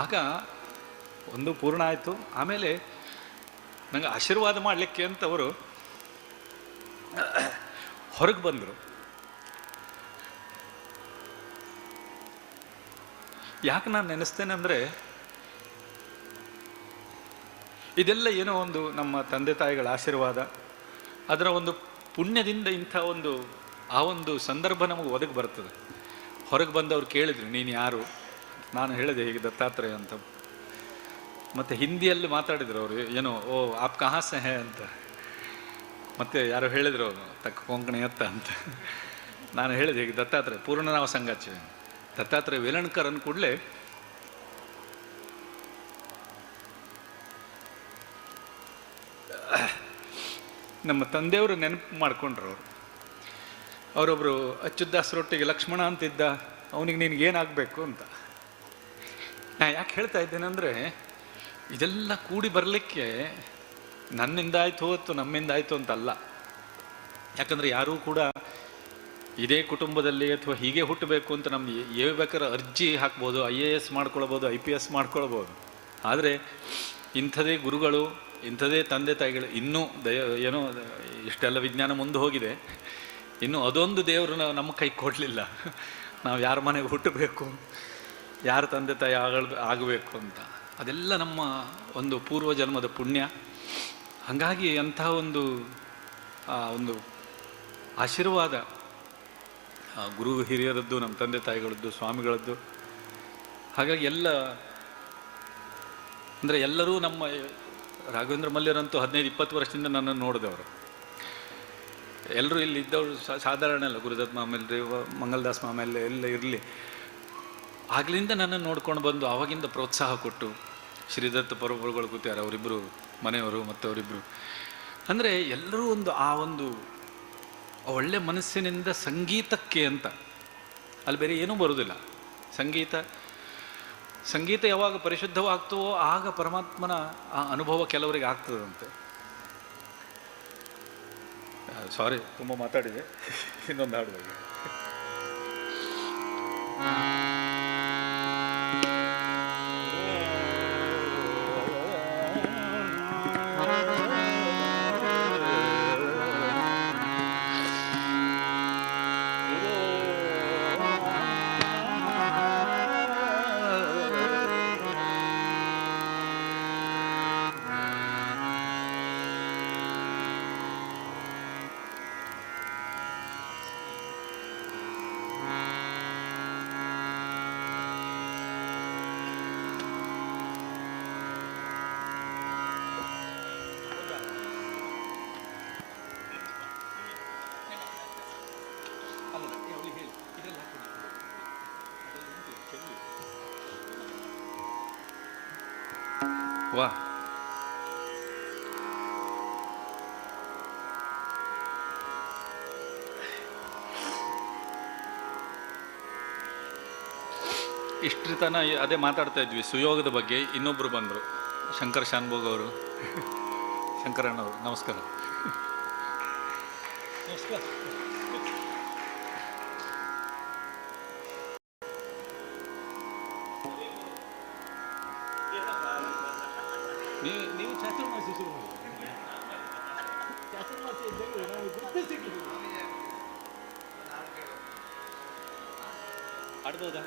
ಆಗ ಒಂದು ಪೂರ್ಣ ಆಯಿತು. ಆಮೇಲೆ ನನಗೆ ಆಶೀರ್ವಾದ ಮಾಡಲಿಕ್ಕೆ ಅಂತ ಅವರು ಹೊರಗೆ ಬಂದರು. ಯಾಕೆ ನಾನು ನೆನೆಸ್ತೇನೆ ಅಂದರೆ, ಇದೆಲ್ಲ ಏನೋ ಒಂದು ನಮ್ಮ ತಂದೆ ತಾಯಿಗಳ ಆಶೀರ್ವಾದ, ಅದರ ಒಂದು ಪುಣ್ಯದಿಂದ ಇಂಥ ಆ ಒಂದು ಸಂದರ್ಭ ನಮಗೆ ಒದಗಿ ಬರ್ತದೆ. ಹೊರಗೆ ಬಂದವ್ರು ಕೇಳಿದ್ರು, ನೀನು ಯಾರು? ನಾನು ಹೇಳಿದೆ ಹೀಗೆ ದತ್ತಾತ್ರೇಯ ಅಂತ. ಮತ್ತು ಹಿಂದಿಯಲ್ಲಿ ಮಾತಾಡಿದ್ರು ಅವರು, ಏನೋ ಆಪ್ ಕಹಾ ಸೆ ಹೇ ಅಂತ. ಮತ್ತೆ ಯಾರೋ ಹೇಳಿದ್ರು ಅವರು, ತಕ್ಕ ಕೊಂಕಣಿ ಅತ್ತ ಅಂತ. ನಾನು ಹೇಳಿದೆ ಹೀಗೆ ದತ್ತಾತ್ರೇಯ, ಪೂರ್ಣ ನಾವು ಸಂಗಾಚಿ ದತ್ತಾತ್ರೇಯ ವೇಲಣ್ಕರ್ ಅಂದ ಕೂಡಲೇ ನಮ್ಮ ತಂದೆಯವರು ನೆನಪು ಮಾಡಿಕೊಂಡ್ರು. ಅವರೊಬ್ಬರು ಅಚ್ಯುತದಾಸರೊಟ್ಟಿಗೆ ಲಕ್ಷ್ಮಣ ಅಂತಿದ್ದ, ಅವನಿಗೆ ನಿನಗೇನಾಗಬೇಕು ಅಂತ. ನಾ ಯಾಕೆ ಹೇಳ್ತಾ ಇದ್ದೇನೆ ಅಂದರೆ, ಇದೆಲ್ಲ ಕೂಡಿ ಬರಲಿಕ್ಕೆ ನನ್ನಿಂದ ಆಯಿತು ಹೊತ್ತು ನಮ್ಮಿಂದ ಆಯಿತು ಅಂತಲ್ಲ. ಯಾಕಂದರೆ ಯಾರೂ ಕೂಡ ಇದೇ ಕುಟುಂಬದಲ್ಲಿ ಅಥವಾ ಹೀಗೆ ಹುಟ್ಟಬೇಕು ಅಂತ ನಮ್ಗೆ ಬೇಕಾದ್ರೆ ಅರ್ಜಿ ಹಾಕ್ಬೋದು, IAS ಮಾಡ್ಕೊಳ್ಬೋದು, IPS ಮಾಡ್ಕೊಳ್ಬೋದು. ಆದರೆ ಇಂಥದೇ ಗುರುಗಳು, ಇಂಥದೇ ತಂದೆ ತಾಯಿಗಳು, ಇನ್ನೂ ಏನೋ ಇಷ್ಟೆಲ್ಲ ವಿಜ್ಞಾನ ಮುಂದೆ ಹೋಗಿದೆ, ಇನ್ನು ಅದೊಂದು ದೇವರು ನಮ್ಮ ಕೈ ಕೊಡಲಿಲ್ಲ. ನಾವು ಯಾರ ಮನೆಗೆ ಹುಟ್ಟಬೇಕು, ಯಾರ ತಂದೆ ತಾಯಿ ಆಗಬೇಕು ಅಂತ. ಅದೆಲ್ಲ ನಮ್ಮ ಒಂದು ಪೂರ್ವ ಜನ್ಮದ ಪುಣ್ಯ. ಹಾಗಾಗಿ ಅಂಥ ಒಂದು ಆಶೀರ್ವಾದ ಗುರು ಹಿರಿಯರದ್ದು, ನಮ್ಮ ತಂದೆ ತಾಯಿಗಳದ್ದು, ಸ್ವಾಮಿಗಳದ್ದು. ಹಾಗಾಗಿ ಅಂದರೆ ಎಲ್ಲರೂ ನಮ್ಮ ರಾಘವೇಂದ್ರ ಮಲ್ಯರಂತೂ 15-20 ವರ್ಷದಿಂದ ನನ್ನನ್ನು ನೋಡಿದವರು. ಎಲ್ಲರೂ ಇಲ್ಲಿ ಇದ್ದವರು ಸಾಧಾರಣ ಅಲ್ಲ. ಗುರುದತ್ ಮಾಮೇಲೆ, ಮಂಗಲ್ದಾಸ್ ಮಾಮೇಲೆ ಎಲ್ಲ ಇರಲಿ, ಆಗ್ಲಿಂದ ನನ್ನನ್ನು ನೋಡ್ಕೊಂಡು ಬಂದು ಆವಾಗಿಂದ ಪ್ರೋತ್ಸಾಹ ಕೊಟ್ಟು, ಶ್ರೀದತ್ತ ಪರಬ್ರುಗಳು ಕೂತ್ಯಾರ, ಅವರಿಬ್ಬರು ಮನೆಯವರು ಮತ್ತು ಅವರಿಬ್ಬರು. ಅಂದರೆ ಎಲ್ಲರೂ ಒಂದು ಒಳ್ಳೆ ಮನಸ್ಸಿನಿಂದ ಸಂಗೀತಕ್ಕೆ ಅಂತ, ಅಲ್ಲಿ ಬೇರೆ ಏನೂ ಬರುವುದಿಲ್ಲ. ಸಂಗೀತ ಯಾವಾಗ ಪರಿಶುದ್ಧವಾಗ್ತವೋ ಆಗ ಪರಮಾತ್ಮನ ಆ ಅನುಭವ ಕೆಲವರಿಗೆ ಆಗ್ತದಂತೆ. ಸಾರಿ, ತುಂಬ ಮಾತಾಡಿದೆ. ಇನ್ನೊಂದು ಹಾಡು ಬಗ್ಗೆ. ವಾ. ಇಷ್ಟರ ತನ ಅದೇ ಮಾತಾಡ್ತಾ ಇದ್ವಿ ಸುಯೋಗದ ಬಗ್ಗೆ. ಇನ್ನೊಬ್ಬರು ಬಂದರು, ಶಂಕರ್ ಶಾನ್ಭೋಗ್ ಅವರು. ಶಂಕರಣ್ಣವರು ನಮಸ್ಕಾರ. ನಮಸ್ಕಾರ. ನೀವು ಚಾತುರ್ಮಾಸಿ ಶುರು ಮಾಡಿ. ಚಾತುರ್ಮಾಸಿ ಇದ್ದಾಗ ನಾವು ಗೊತ್ತೇ ಸಿಗಲಿಲ್ಲ. ಆಡ್ಬೋದಾ?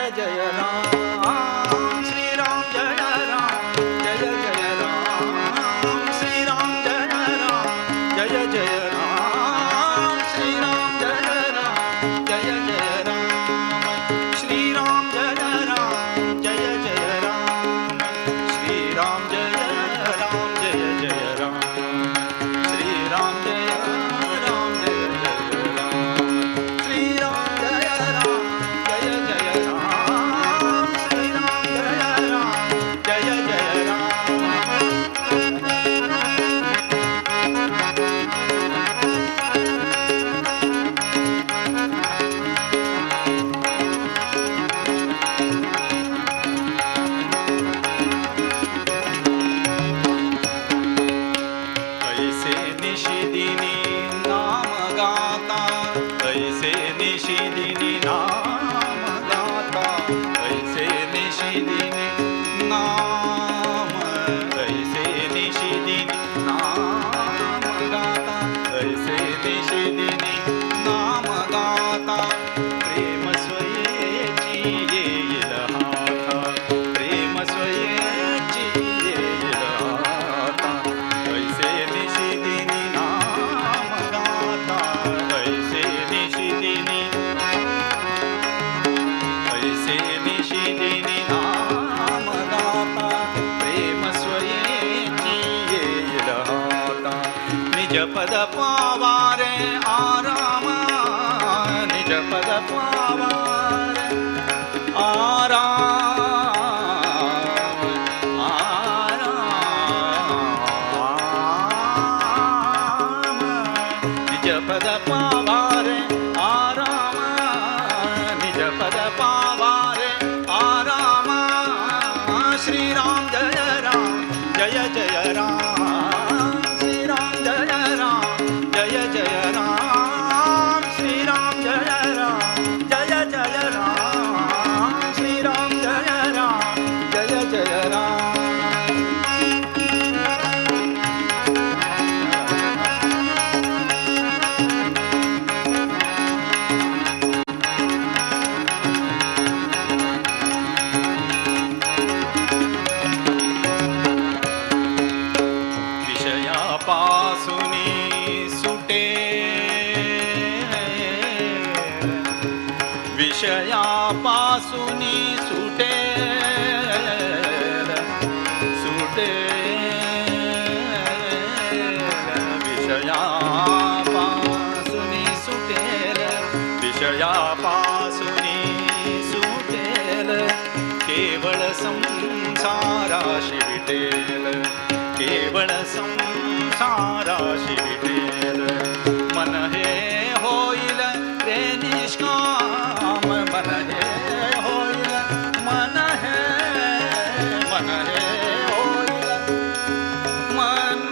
Jaya विषयापासुनी सुटेल सुटेल विषयापासुनी सुटेल विषयापासुनी सुटेल केवळ संसाराशी विटेल केवळ संसाराशी विटेल मन हे होईल रे निष्काम मन हे होईल मन हे होईल मन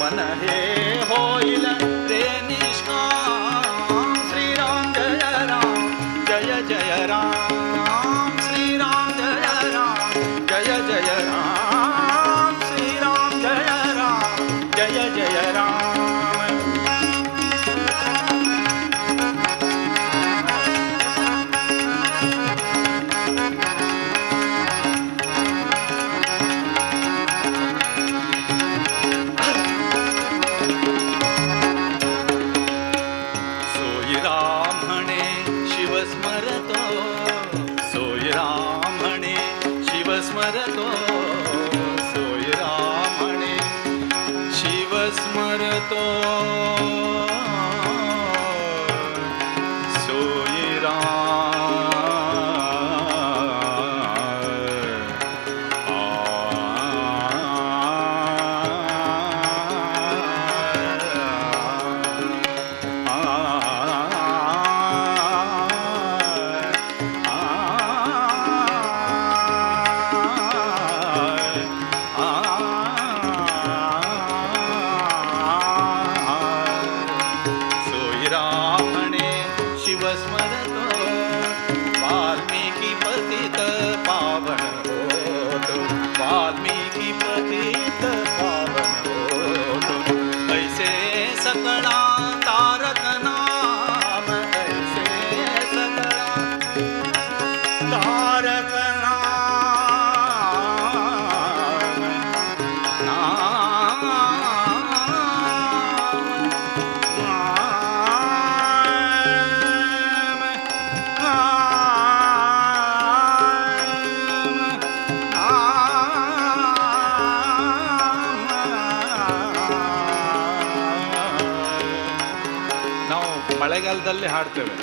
मन हे होईल रे निष्काम श्रीराम जय जय राम श्रीराम जय जय राम श्रीराम जय जय राम स्मरतो सोय रामणे शिव स्मरतो सोय स्मरतो वाल्मीकि पतित पावन होतो वाल्मीकि पतित पावन होतो ऐसे सकळा तारक नाम ऐसे सकळा तारक ಮಳೆಗಾಲದಲ್ಲಿ ಹಾಡ್ತೇವೆ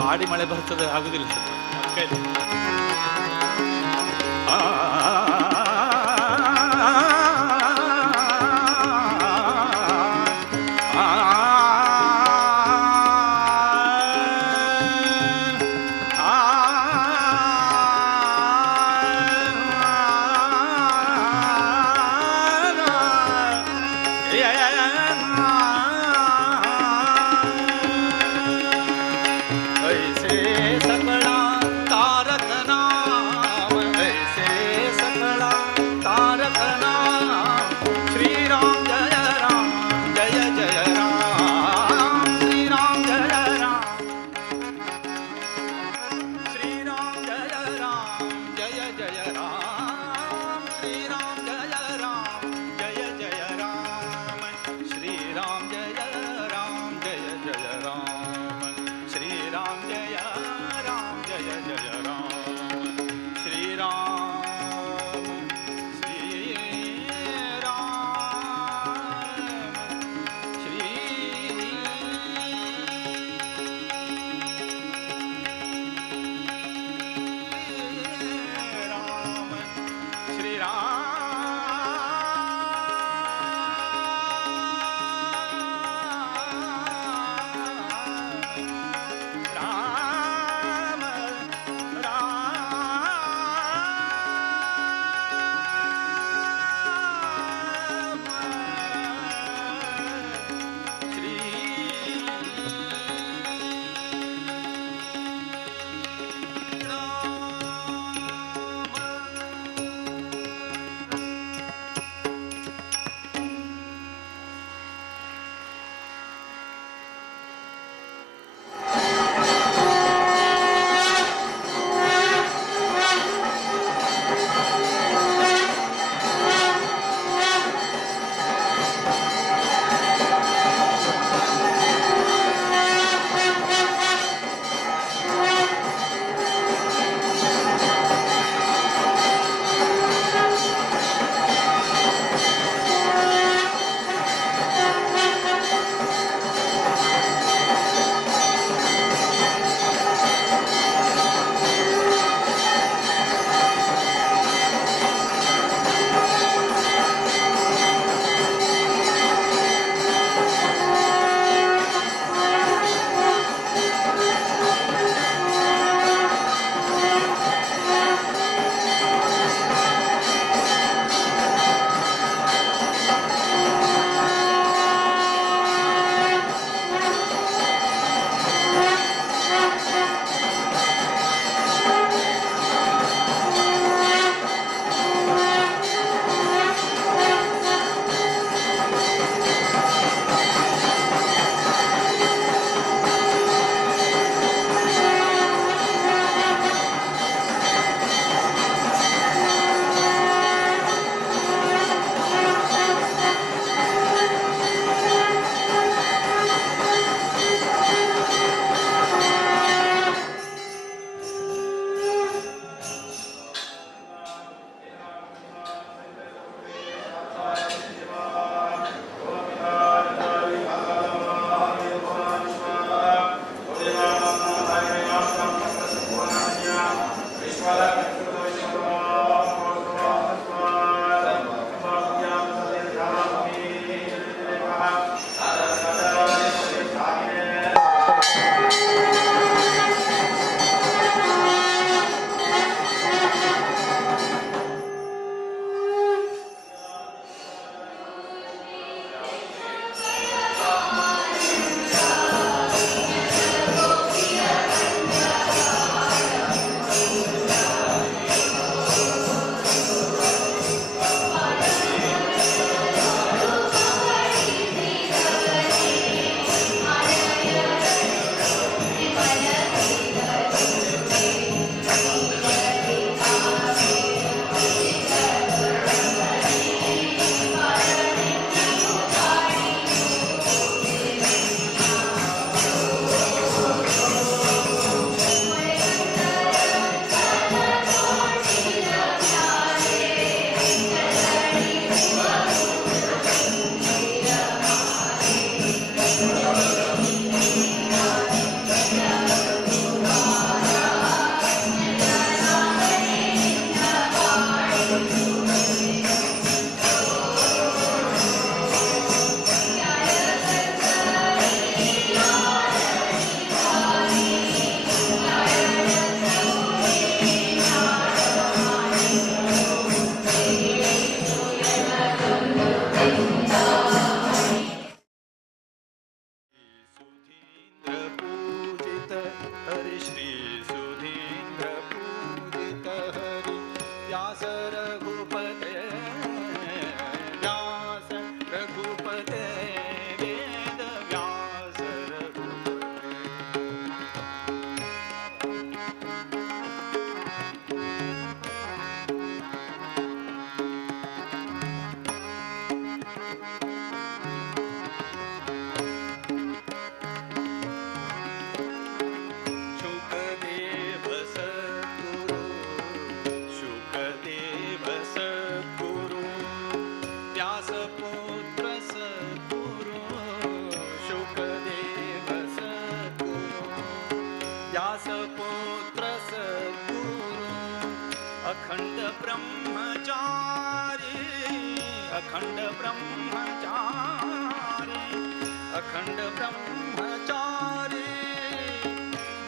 ಹಾಡಿ ಮಳೆ ಬರ್ತದೆ ಆಗುದಿಲ್ಲ Ram Jai अखंड ब्रह्मचारी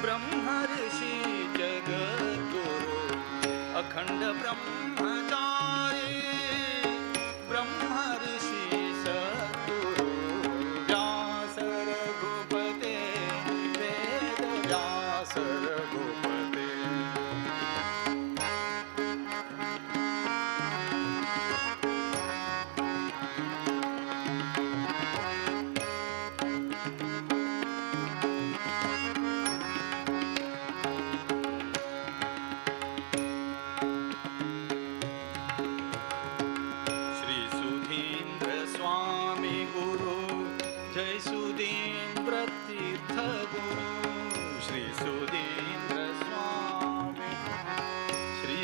ब्रह्म ऋषि जगद्गुरु अखंड ब्रह्मचारी ब्रह्म ऋषि सद्गुरु व्यास रघुपते वेद व्यास रघुपते श्री सुधींद्र स्वामी गुरु जय सुधींद्र तीर्थ गुरु श्री सुधींद्र स्वामी श्री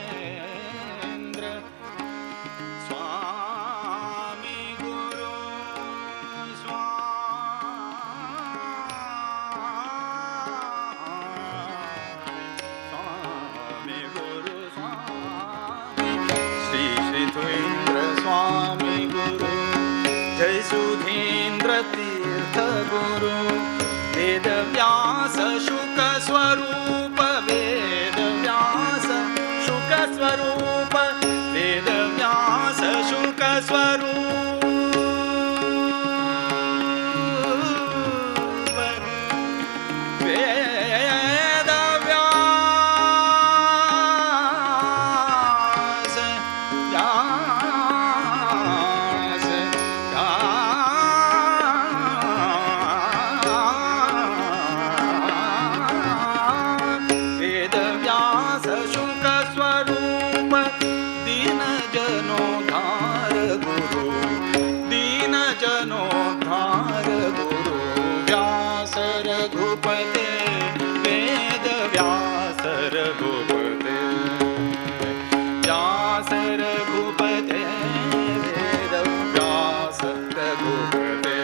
सुधींद्र स्वामी गुरु स्वामी गुरु स्वामी श्री सुधींद्र स्वामी गुरु जय सुधींद्र तीर्थ गुरु वेद व्यास शुक स्वरूप वेद व्यास शुक स्वरूप वेद व्यास शुक स्वरूप वेद व्यास वेद व्यास शुक स्वरूप दीन जनोद्धार गुरु दीन जनोद्धार गुरु व्यास रघुपते वेद व्यास रघुपते व्यास रघुपते वेद व्यास रघुपते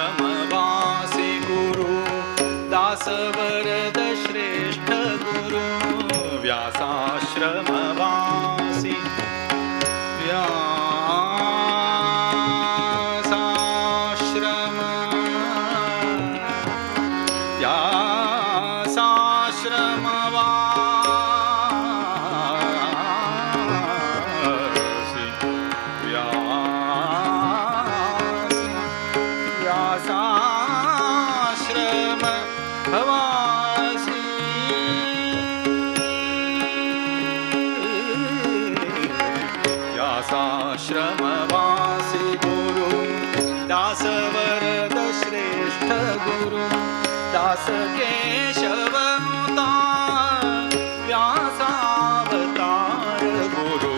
व्यासाश्रमवासी गुरु दासवरद श्रेष्ठ गुरु व्यासाश्रमवासी व्यासाश्रम व्यासाश्रमवासी व्यासाश्रम भवासी व्यासाश्रमवासी गुरु दासवरद श्रेष्ठ गुरु दास केशवनुता व्यासावतार गुरु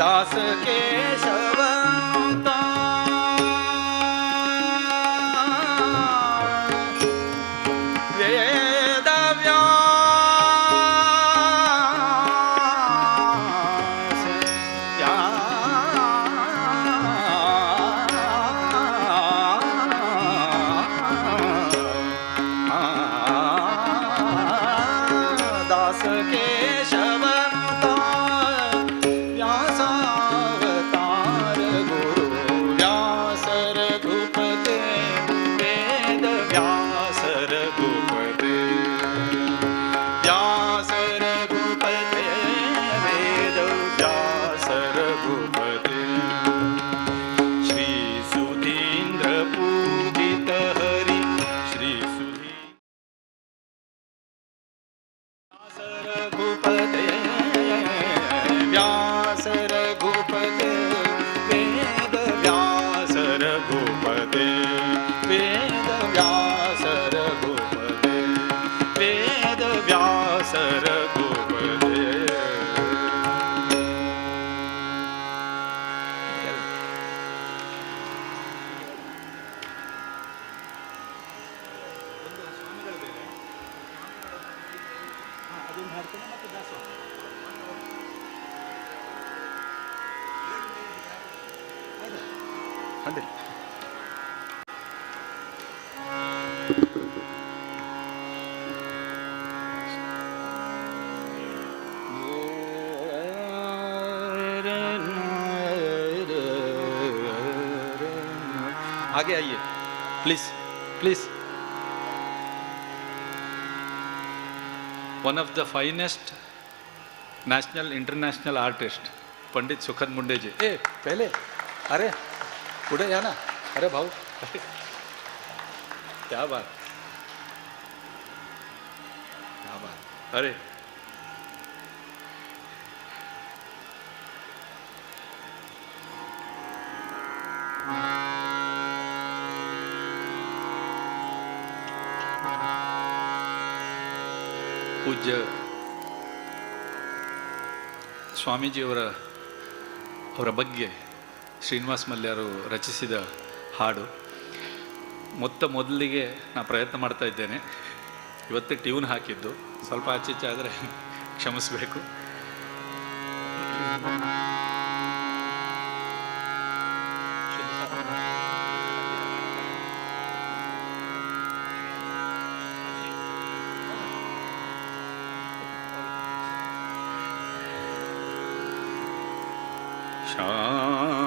दास केशवनुता वेद व्यास खांदे आगे आइए please please one of the finest national international artist Pandit Sukhad Munde जी ए पहले अरे पुढे या ना अरे भाऊ क्या बात अरे ಪೂಜ್ಯ ಸ್ವಾಮೀಜಿಯವರ ಬಗ್ಗೆ ಶ್ರೀನಿವಾಸ ಮಲ್ಯರು ರಚಿಸಿದ ಹಾಡು ಮೊದಲಿಗೆ ನಾನು ಪ್ರಯತ್ನ ಮಾಡ್ತಾ ಇದ್ದೇನೆ. ಇವತ್ತೇ ಟ್ಯೂನ್ ಹಾಕಿದ್ದು, ಸ್ವಲ್ಪ ಆಚೀಚೆ ಆದರೆ ಕ್ಷಮಿಸಬೇಕು.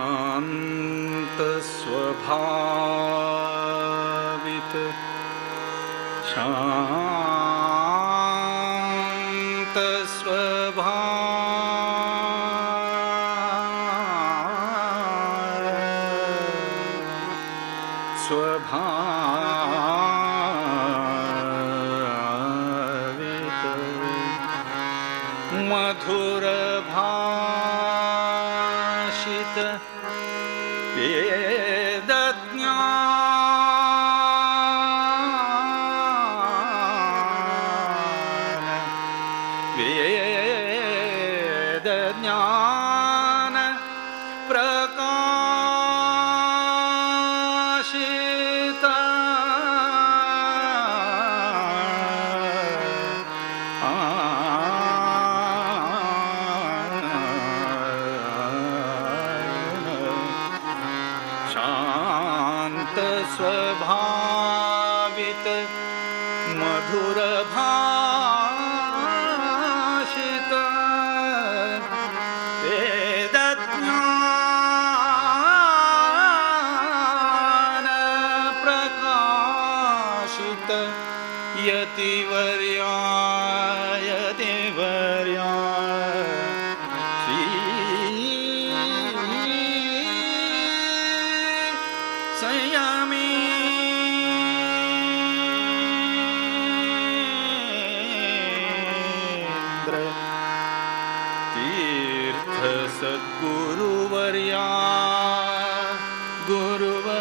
शांत स्वभावित शांत स्वभावित मधुर भाषित वेद ज्ञान प्रकाशित शांत स्वभावित मधुर भाषित वेद ज्ञान प्रकाशित यतिवर्या संयमीन्द्र तीर्थ सद्गुरुवर्या गुरुवर्या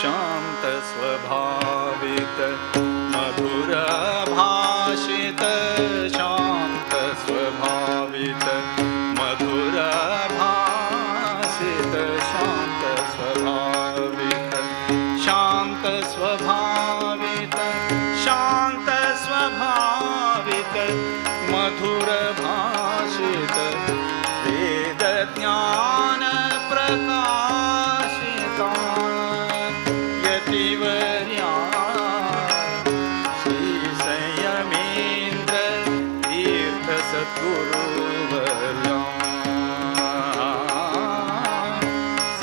शांत स्वभावित मधुर भाषित शांत स्वभावित मधुर भाषित शांत स्वभावित शांत स्वभावित शांत स्वभावित मधुर भाषित वेद ज्ञान प्रकाशित यतिवर्या श्री संयमीन्द्र तीर्थ सद्गुरुवर्या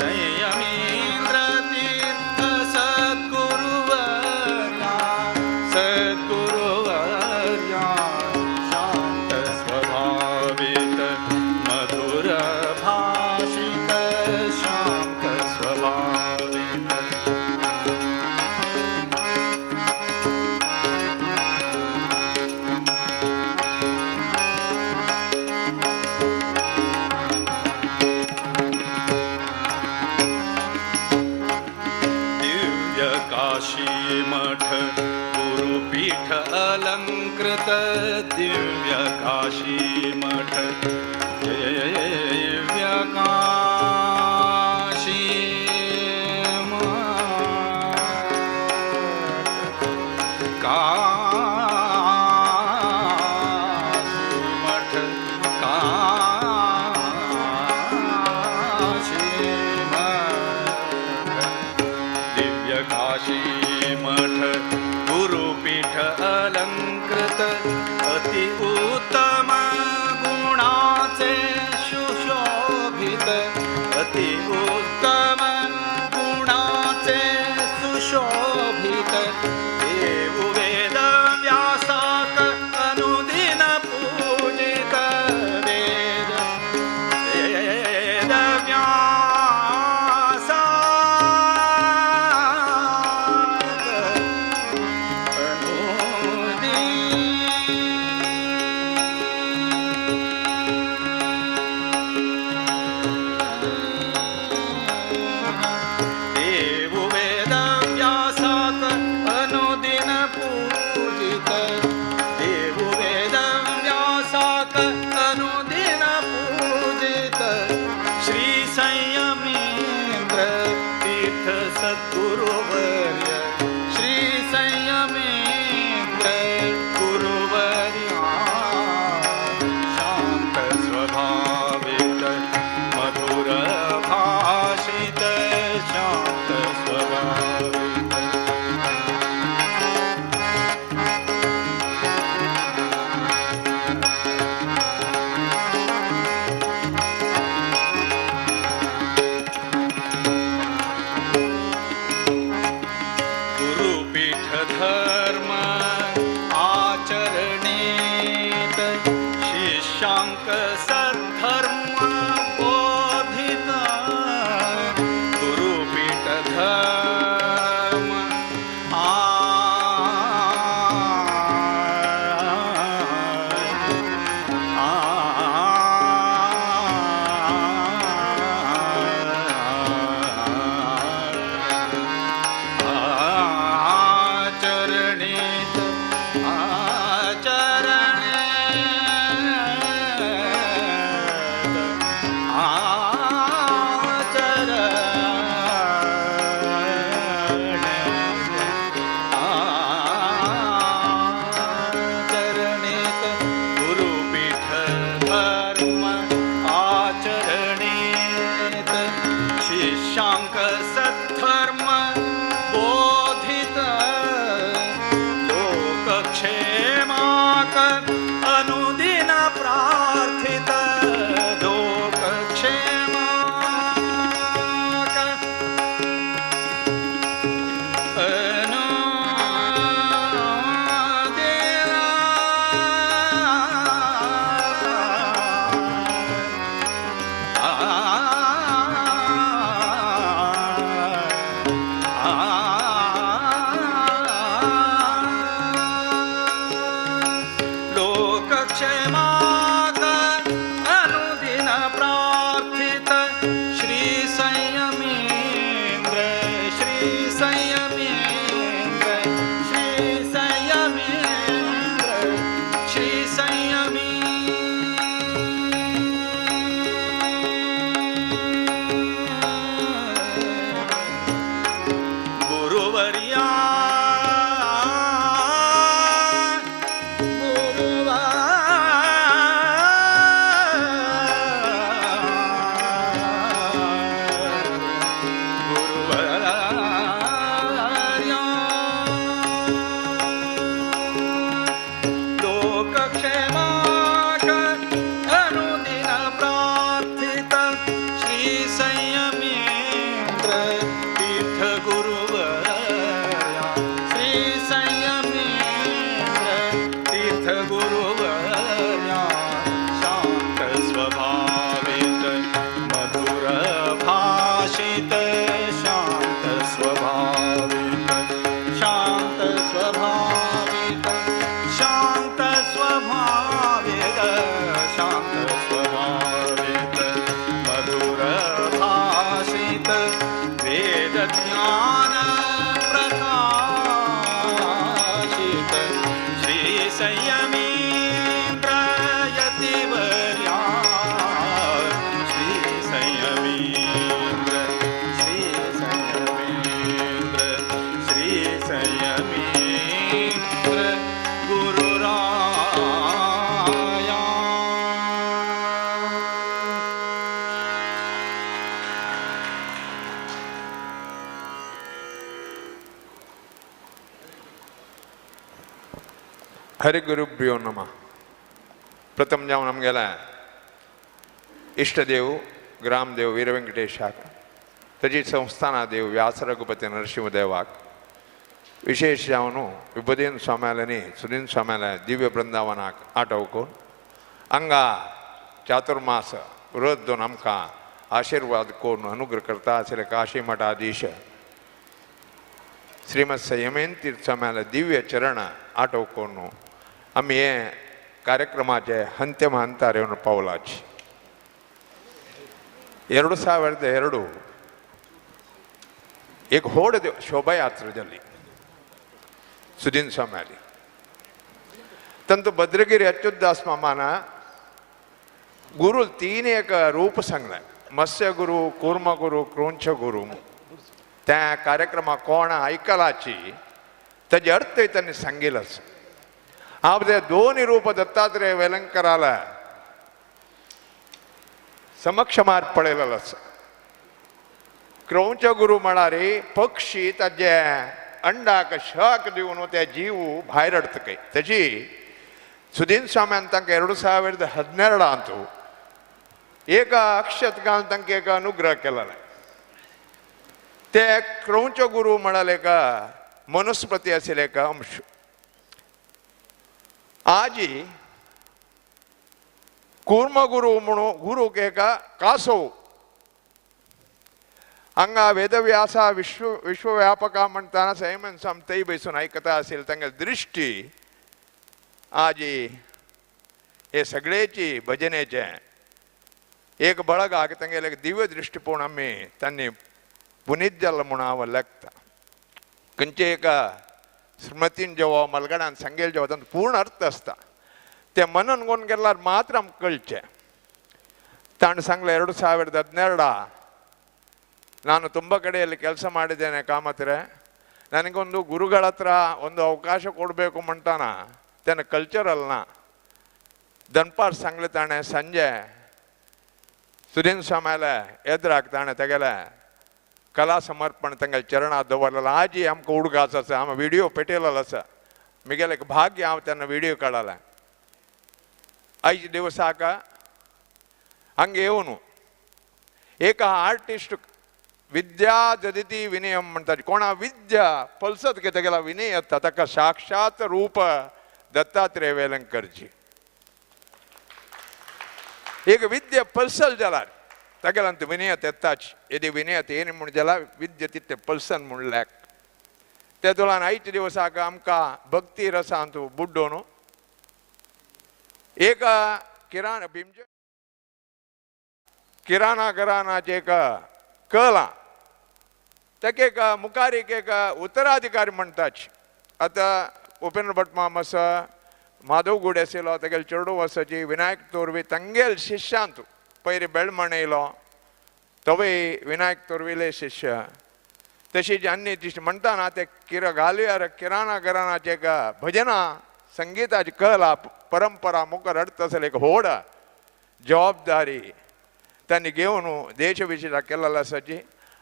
संयमीन्द्र तीर्थ सद्गुरुवर्या सद्गुरुवर्या शांत स्वभावित मधुर भाषित शांत स्वभावित दिव्य काशी मठ गुरुपीठ अलंकृत दिव्य काशी मठ दिव्य काशी मठ हरिगुरुभ्यो नमः. प्रथम जाऊन आमगेला इष्टदेव ग्रामदेव वीरव्यंकटेशाक तजी संस्थानादेव व्यास रघुपती नरसिंहदेवाक विशेष जाऊन विभुदीन स्वाम्याలని सुदीन स्वाम्याला दिव्य बृंदावनाक आठवकून अंगा चातुर्मास व्रत दोन आमका आशीर्वाद कोण अनुग्रह करता असले काशी मठाधीश श्रीमद संयमेन तीर्थ स्वाम्याला दिव्य चरण आठवकून आम्ही हे कार्यक्रमाचे अंतिम हंतार येऊन पावलाची 2002 एक होड शोभायात्रेದಲ್ಲಿ सुदीन स्वामी तंतु भद्रगिरी अच्युतदास मामाना गुरु तीन एक रूप सांगला मत्स्य गुरु कूर्म गुरु क्रौंच गुरु त्या कार्यक्रमा कोण ऐकलाची त्याचे अर्थ त्यांनी सांगितलंच आपले दोन्ही रूप दत्तात्रेय वेलंकराला समक्ष मार पडेलच क्रौंच गुरु म्हणारे पक्षी त्याचे अंडाक शाक देऊन त्या जीव बाहेर अडतकय त्याची सुदीन स्वाम्यान तांकां 2012 अंतू एका अक्षत घालून तांकां एक अनुग्रह केला ते क्रौंच गुरु म्हणाले का मनुस्मृती असेल का अंश आजी कूर्म गुरु म्हणून गुरु के का कासव अंगा वेदव्यासा विश्वव्यापका म्हणताना संयमन समतई बैसून ऐकता असेल तांगे दृष्टी आजी हे सगळेची भजनेचे एक बळग आगे तांगेले दिव्य दृष्टिकोन आम्ही त्यांनी पुनीत जाल्लो म्हणून हांव लागता खंयचे एका स्मृतीन जेव्हा मलगडान सांगेल जेव्हा तांचो पूर्ण अर्थ असता ते मनन कोण गेल्यार मात्र आमकां कळचे ताण सांगले 2012 ನಾನು ತುಂಬ ಕಡೆಯಲ್ಲಿ ಕೆಲಸ ಮಾಡಿದ್ದೇನೆ ಕಾಮತ್ರೆ ನನಗೊಂದು ಗುರುಗಳ ಹತ್ರ ಒಂದು ಅವಕಾಶ ಕೊಡಬೇಕು ಮಂಟಾನ ತನ್ನ ಕಲ್ಚರಲ್ನ ದನ್ಪಾರ್ सांगले ताणे ಸಂಜೆ सुदीन स्वाम्याला ಎದುರಾಗ್ತಾನೆ ತೆಗೆಲೆ कला समर्पण तंगल चरण दवरला आजी आमकां उडगाच आसा हांव व्हिडिओ पेटयलेलो आसा म्हगेलें एक भाग्य हांव तेन्ना व्हिडिओ काडला 5 दिवसाक हंगे येवन एक आर्टिस्ट विद्या जदिती विनयम म्हणतात कोणा विद्या पलसत घेता गेला विनय येता ताका साक्षात रूप दत्तात्रेय वेलंकरची एक विद्या पलसल जाला तागेलांत विनयत येताच यदि विनयत येन म्हण जाला विद्या तिथे पलसन म्हणल्याक त्या दोलान 5 दिवसाक आमकां भक्ती रसांत बुड्डोन एक किराणा भीमचे किराणा घराण्याचे एक कला ताका एक मुखारीक एक उत्तराधिकारी म्हणटाच आता उपेंद्र भट माम आसा माधव गुडे आशिल्लो तागेले चेडू आसाची विनायक तोरवी तांगेल शिश्यांत पयरी बेळमण येयलो तोवय विनायक तोरविले शिश्य तशीच अन्य तिश्ट म्हणटाना ते घालयार किराणा घराण्याचे एक भजनां संगीताची कला परंपरा मुखार हाडटा आसली एक व्हड जबाबदारी त्यांनी घेवन देशविशेषा केलेला आसाची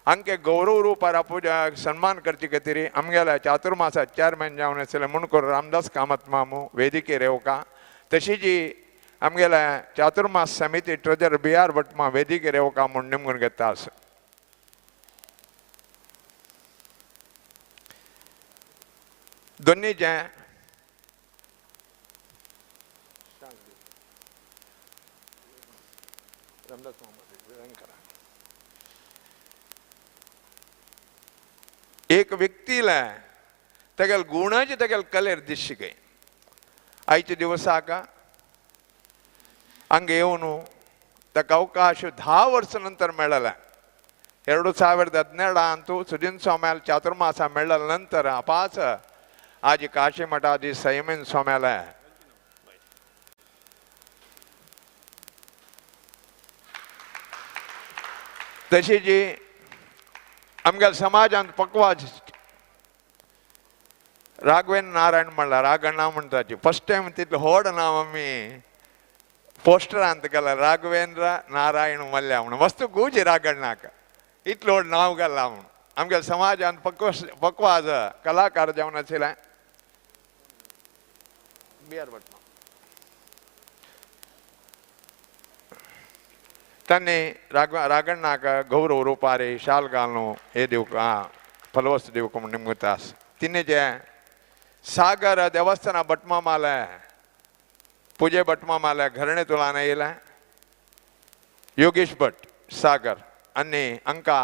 हांकां गौरव रुपार आपूण सन्मान करचे खातीर आमगेल्या चातुर्मासा चेअरमॅन जावन आसले मुणकूर रामदास कामत मामू वेदिकेर येवका तशीच आमगेल्या चातुर्मास समिती ट्रेजर BR भटमा वेदिकेर येवका म्हूण नेमून घेता आसा दोनीचे एक व्यक्तीला तेगेल गुणाची तेगेल कलेर दिसची गई 5 दिवसाक हंगे येवन ताका अवकाश 10 वर्सां नंतर मेळ्ळा 2017 अंतू सुदीन स्वाम्याल चातुर्मासा मेळ्ळा नंतर अपास आज काशी मठाधीश संयमेन स्वाम्याला तशी जी आमगेल समाजांत पक्वाज राघवेंद्र नारायण म्हणला रागण्णा म्हणटाची फर्स्ट टाइम तितलें व्हड नांव आमी पोस्टरांत गेला राघवेंद्र नारायण मल्ल्या म्हणून वस्तू गुजी रागण्णाक इतलें व्हड नांव गेलां म्हणून आमगेल समाजांत पक्वाज कलाकार जावन आशिल्ले बिहार भटमा त्यांनी रागण्णाक गौरव रूपारे शाल घालून हे दिवक फलवस्तू दिवक म्हणून निमतास तिने जे सागर देवस्थाना भटमा माला पूजे भटमा माला घरणे तुला नाही येला योगेश भट सागर आणि अंका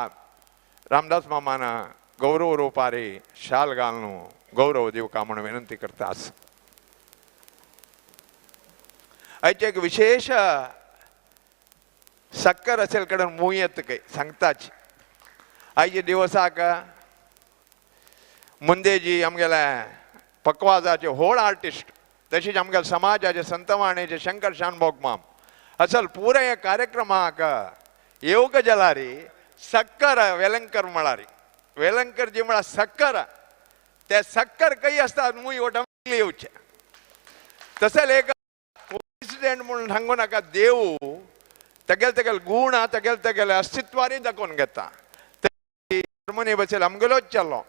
रामदास मामाना गौरव रूपारे शाल घालून गौरव दिवका म्हणून विनंती करतास आयचे एक विशेष सक्कर असेल कडून मुयत काही सांगताच आयचे दिवसाक मुंदेजी आमगेल्या पकवाजाचे होळ आर्टिस्ट तशीच आमगेल्या समाजाचे संतवाणीचे शंकर शानभोग माम असल पुरे या कार्यक्रमाक येवक जलारी सक्कर वेलंकर म्हळारी वेलंकर जी म्हणा सक्कर त्या सक्कर काही असतात मुई ओटमली येऊचे तसल एक इन्सिडेंट म्हणून सांगू नका देव तेगेल गुण तेगेल अस्तित्वारी दाखवून घेता हार्मोनी बसेल आमगेलोच चलो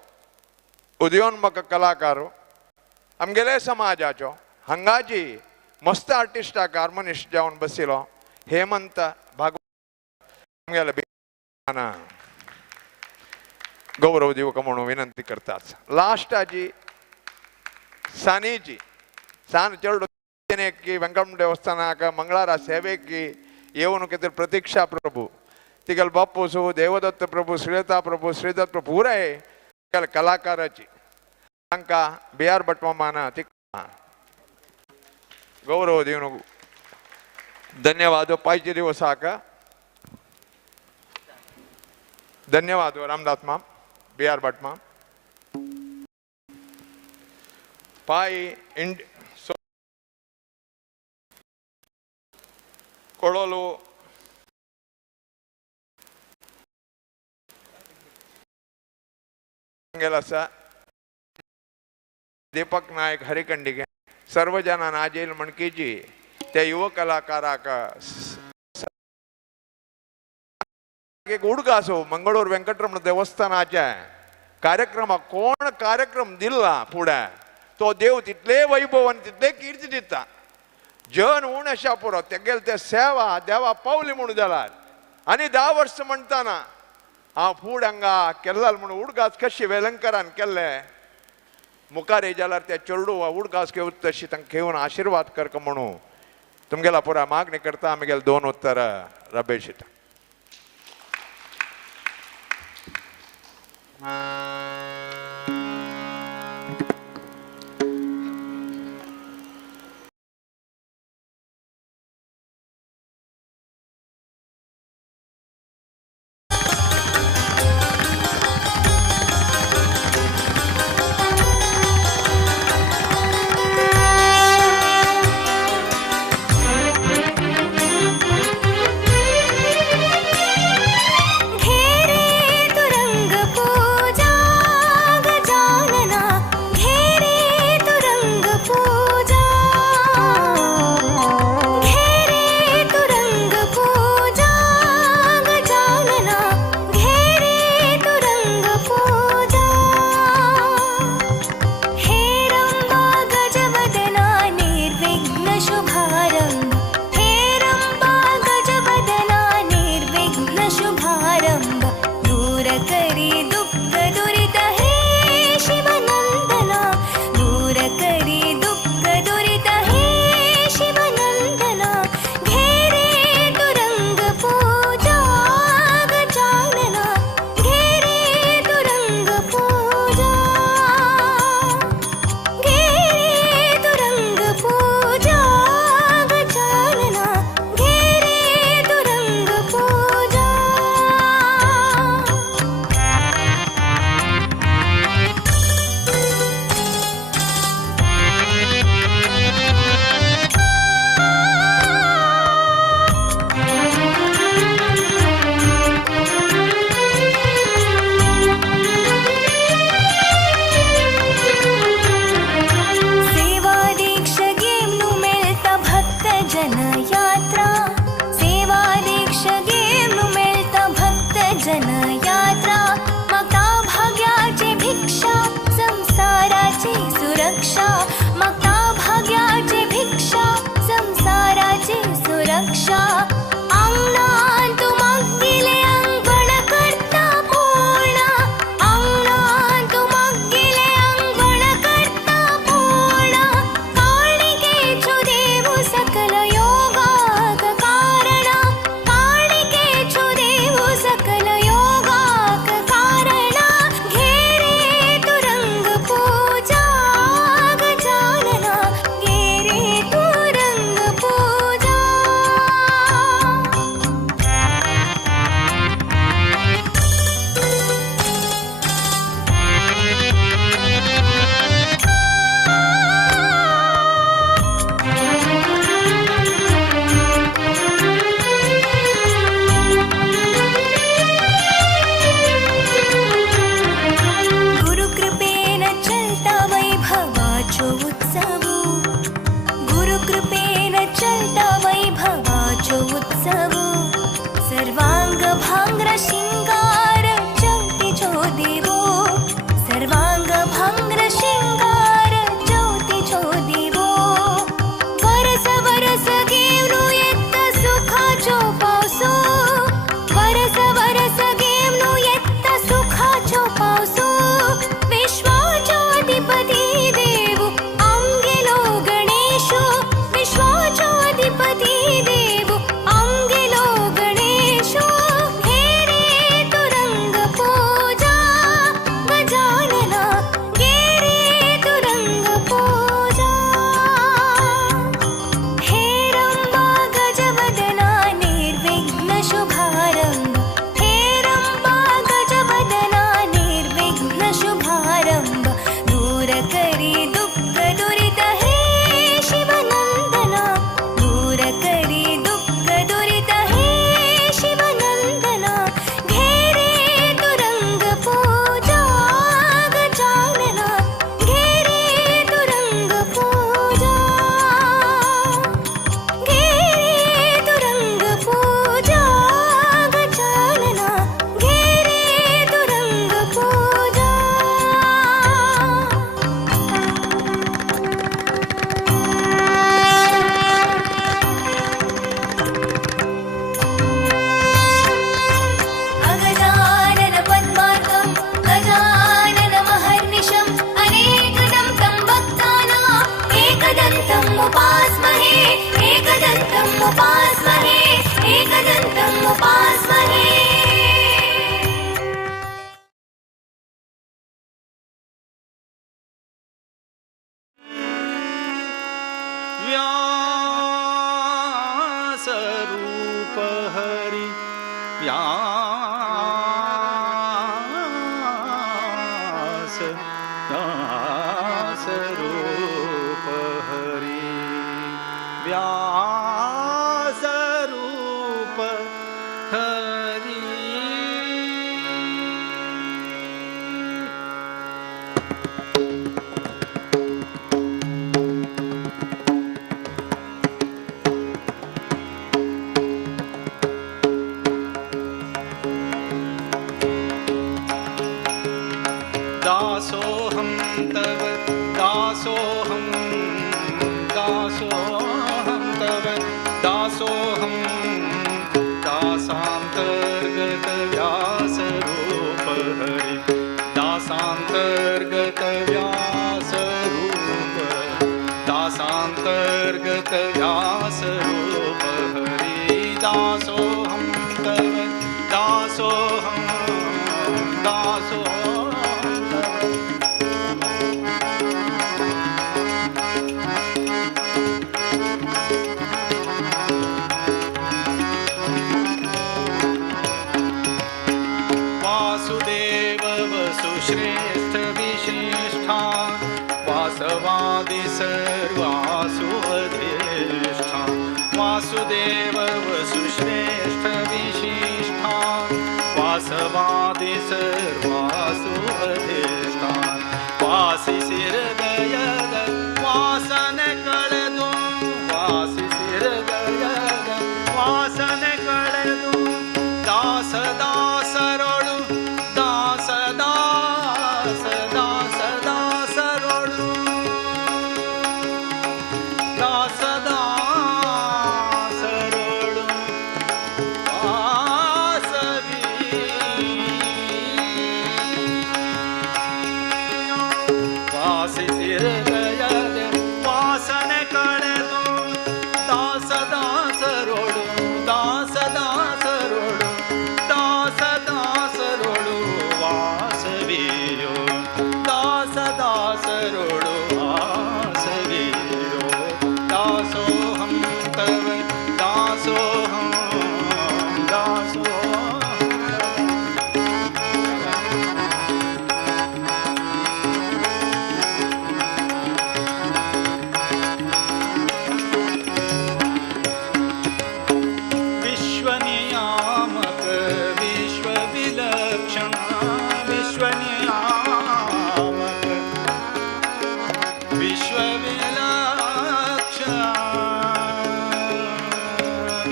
उदयोन्मुख कलाकार आमगेले समाजाचो हांगाची मस्त आर्टिस्टाक हार्मोनिस्ट जावन बसिलो हेमंत भागवत गौरव दिवक म्हणून विनंती करतात लास्टाची सानीची सान चेडू की वेंकट देवस्थानाक मंगळारा सेवेकी येवन कितें प्रतीक्षा प्रभू तिगेल बाप्पू सो देवदत्त प्रभू श्रीलता प्रभू श्रीदत्त प्रभू पुराय कलाकाराची तांकां बिहार भटमामाना ती गौरव दिवन धन्यवाद पायचे दिवसाक धन्यवाद रामदास माम बिहार भटमा पाय कोळोलो दीपक नायक हरिकंडिगे सर्व जना नाजेल मणकीची त्या युवा कलाकाराक एक उडगा असो मंगळूर व्यंकटरमण देवस्थानाच्या कार्यक्रमाक कोण कार्यक्रम दिला पुढे तो देव तितले वैभव आणि तितले कीर्ती दिता जन उण अशा पुरो तेगेल ते सेवा देवा पावली म्हणून जाल्यार आनी 10 वर्ष म्हणटाना हांव फूड हांगा केल्लाल म्हणून उडगास कशी वेलंकरान केल्ले मुखार जाल्यार ते चेडू उडगास घेवत तशी तांकां घेवन आशिर्वाद करक म्हणून तुमगेला पुरा मागणी करता आमगेल 2 उत्तर रबेशिता व्यासरूप हरि व्यासरूप हरि व्यासरूप हरि दासोऽहं तव दासोऽहं दासोऽहं तव दासोऽहं दासान्तर्गत व्यासरूप हरि दासान्तर्गत व्यासरूप दासान्तर्गत व्यासरूप हरि दासोऽहं तव दासोऽहं दासोऽहं श्रेष्ठ विशिष्ठा वासवादि सर्वासु अधिष्ठा वासुदेव वसुश्रेष्ठ विशिष्ठा वासवादि सर्वासु अधिष्ठा वासि सिरगयग वासन कಳೆದು वासि सिरगयग वासन कಳೆದು दास दासरोಳು दासरोಳು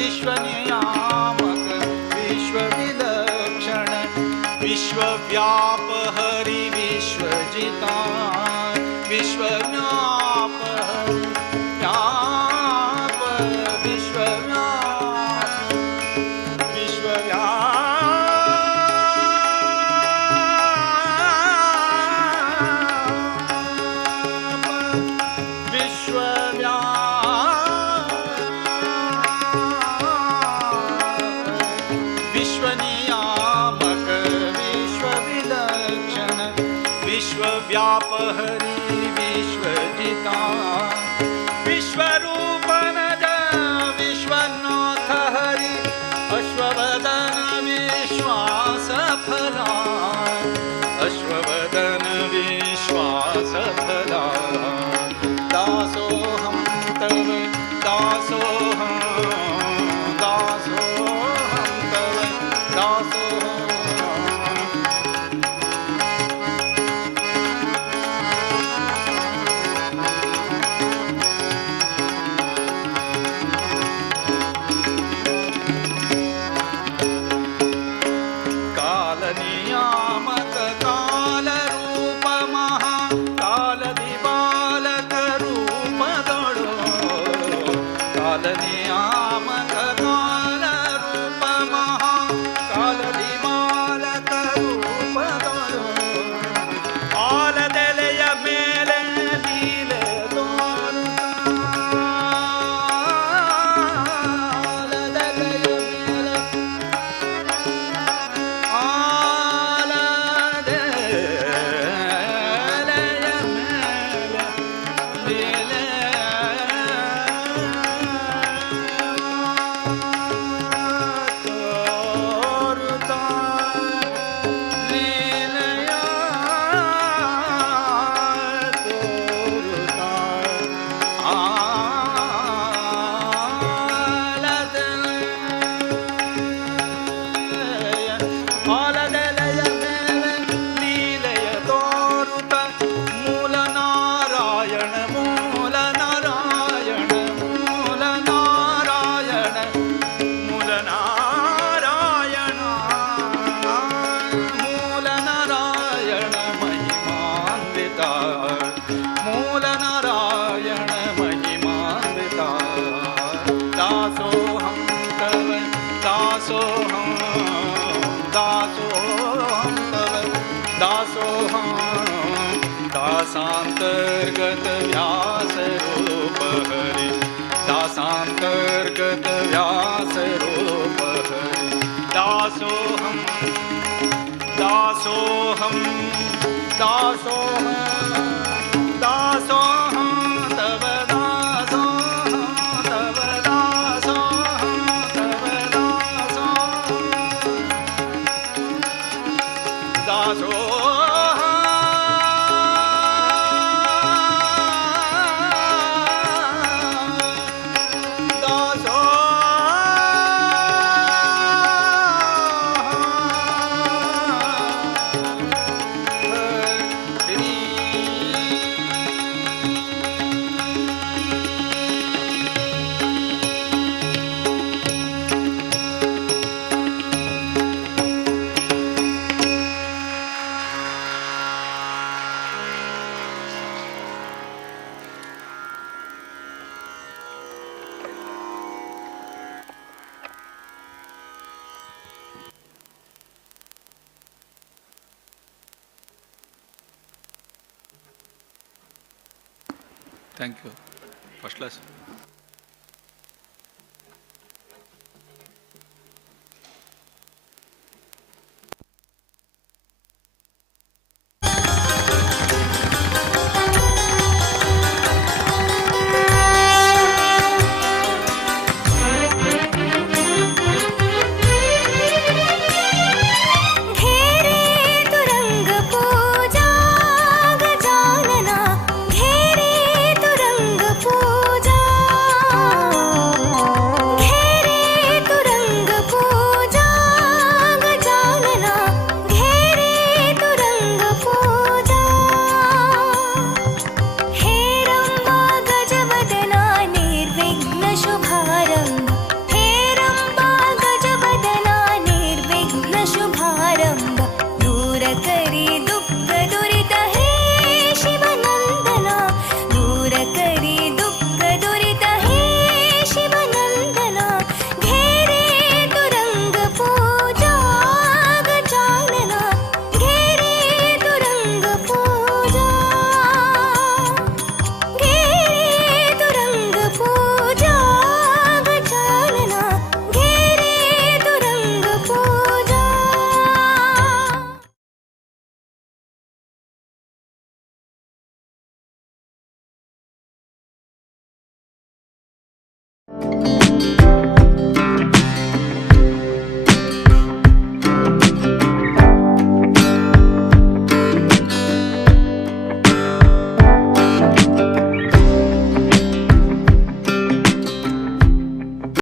विश्वनियामक विश्वविलक्षण विश्वव्याप हरि विश्वजिता विश्वव्याप व्याप विश्वव्याप विश्वनियामक विश्वविलक्षण विश्वव्याप हरि विश्वजिता विश्वरूपनज विश्वनाथ हरि अश्ववदन विश्वासफला अश्ववदन विश्वासफला दासोऽहं तव दासोऽहं दासोऽहं तव दासोऽहं कालनियामक कालरूप महाकालदिबालक रूपदळो कालनियामक कालरूप महाकालदिबालक रूपदळो ಆಲದೆಲೆಯ ಮೇಲೆ ಲೀಲೆ ತೋರುತ್ತಾ ಆಲದೆಲೆಯ ಮೇಲೆ दासांतर्गत व्यास रूप हरि दासांतर्गत व्यास रूप हरि दासोऽहं दासोऽहं दासोऽहं दासोऽहं तव दासोऽहं तव दासोऽहं तव दासोऽहं दासोऽहं Thank you. First class.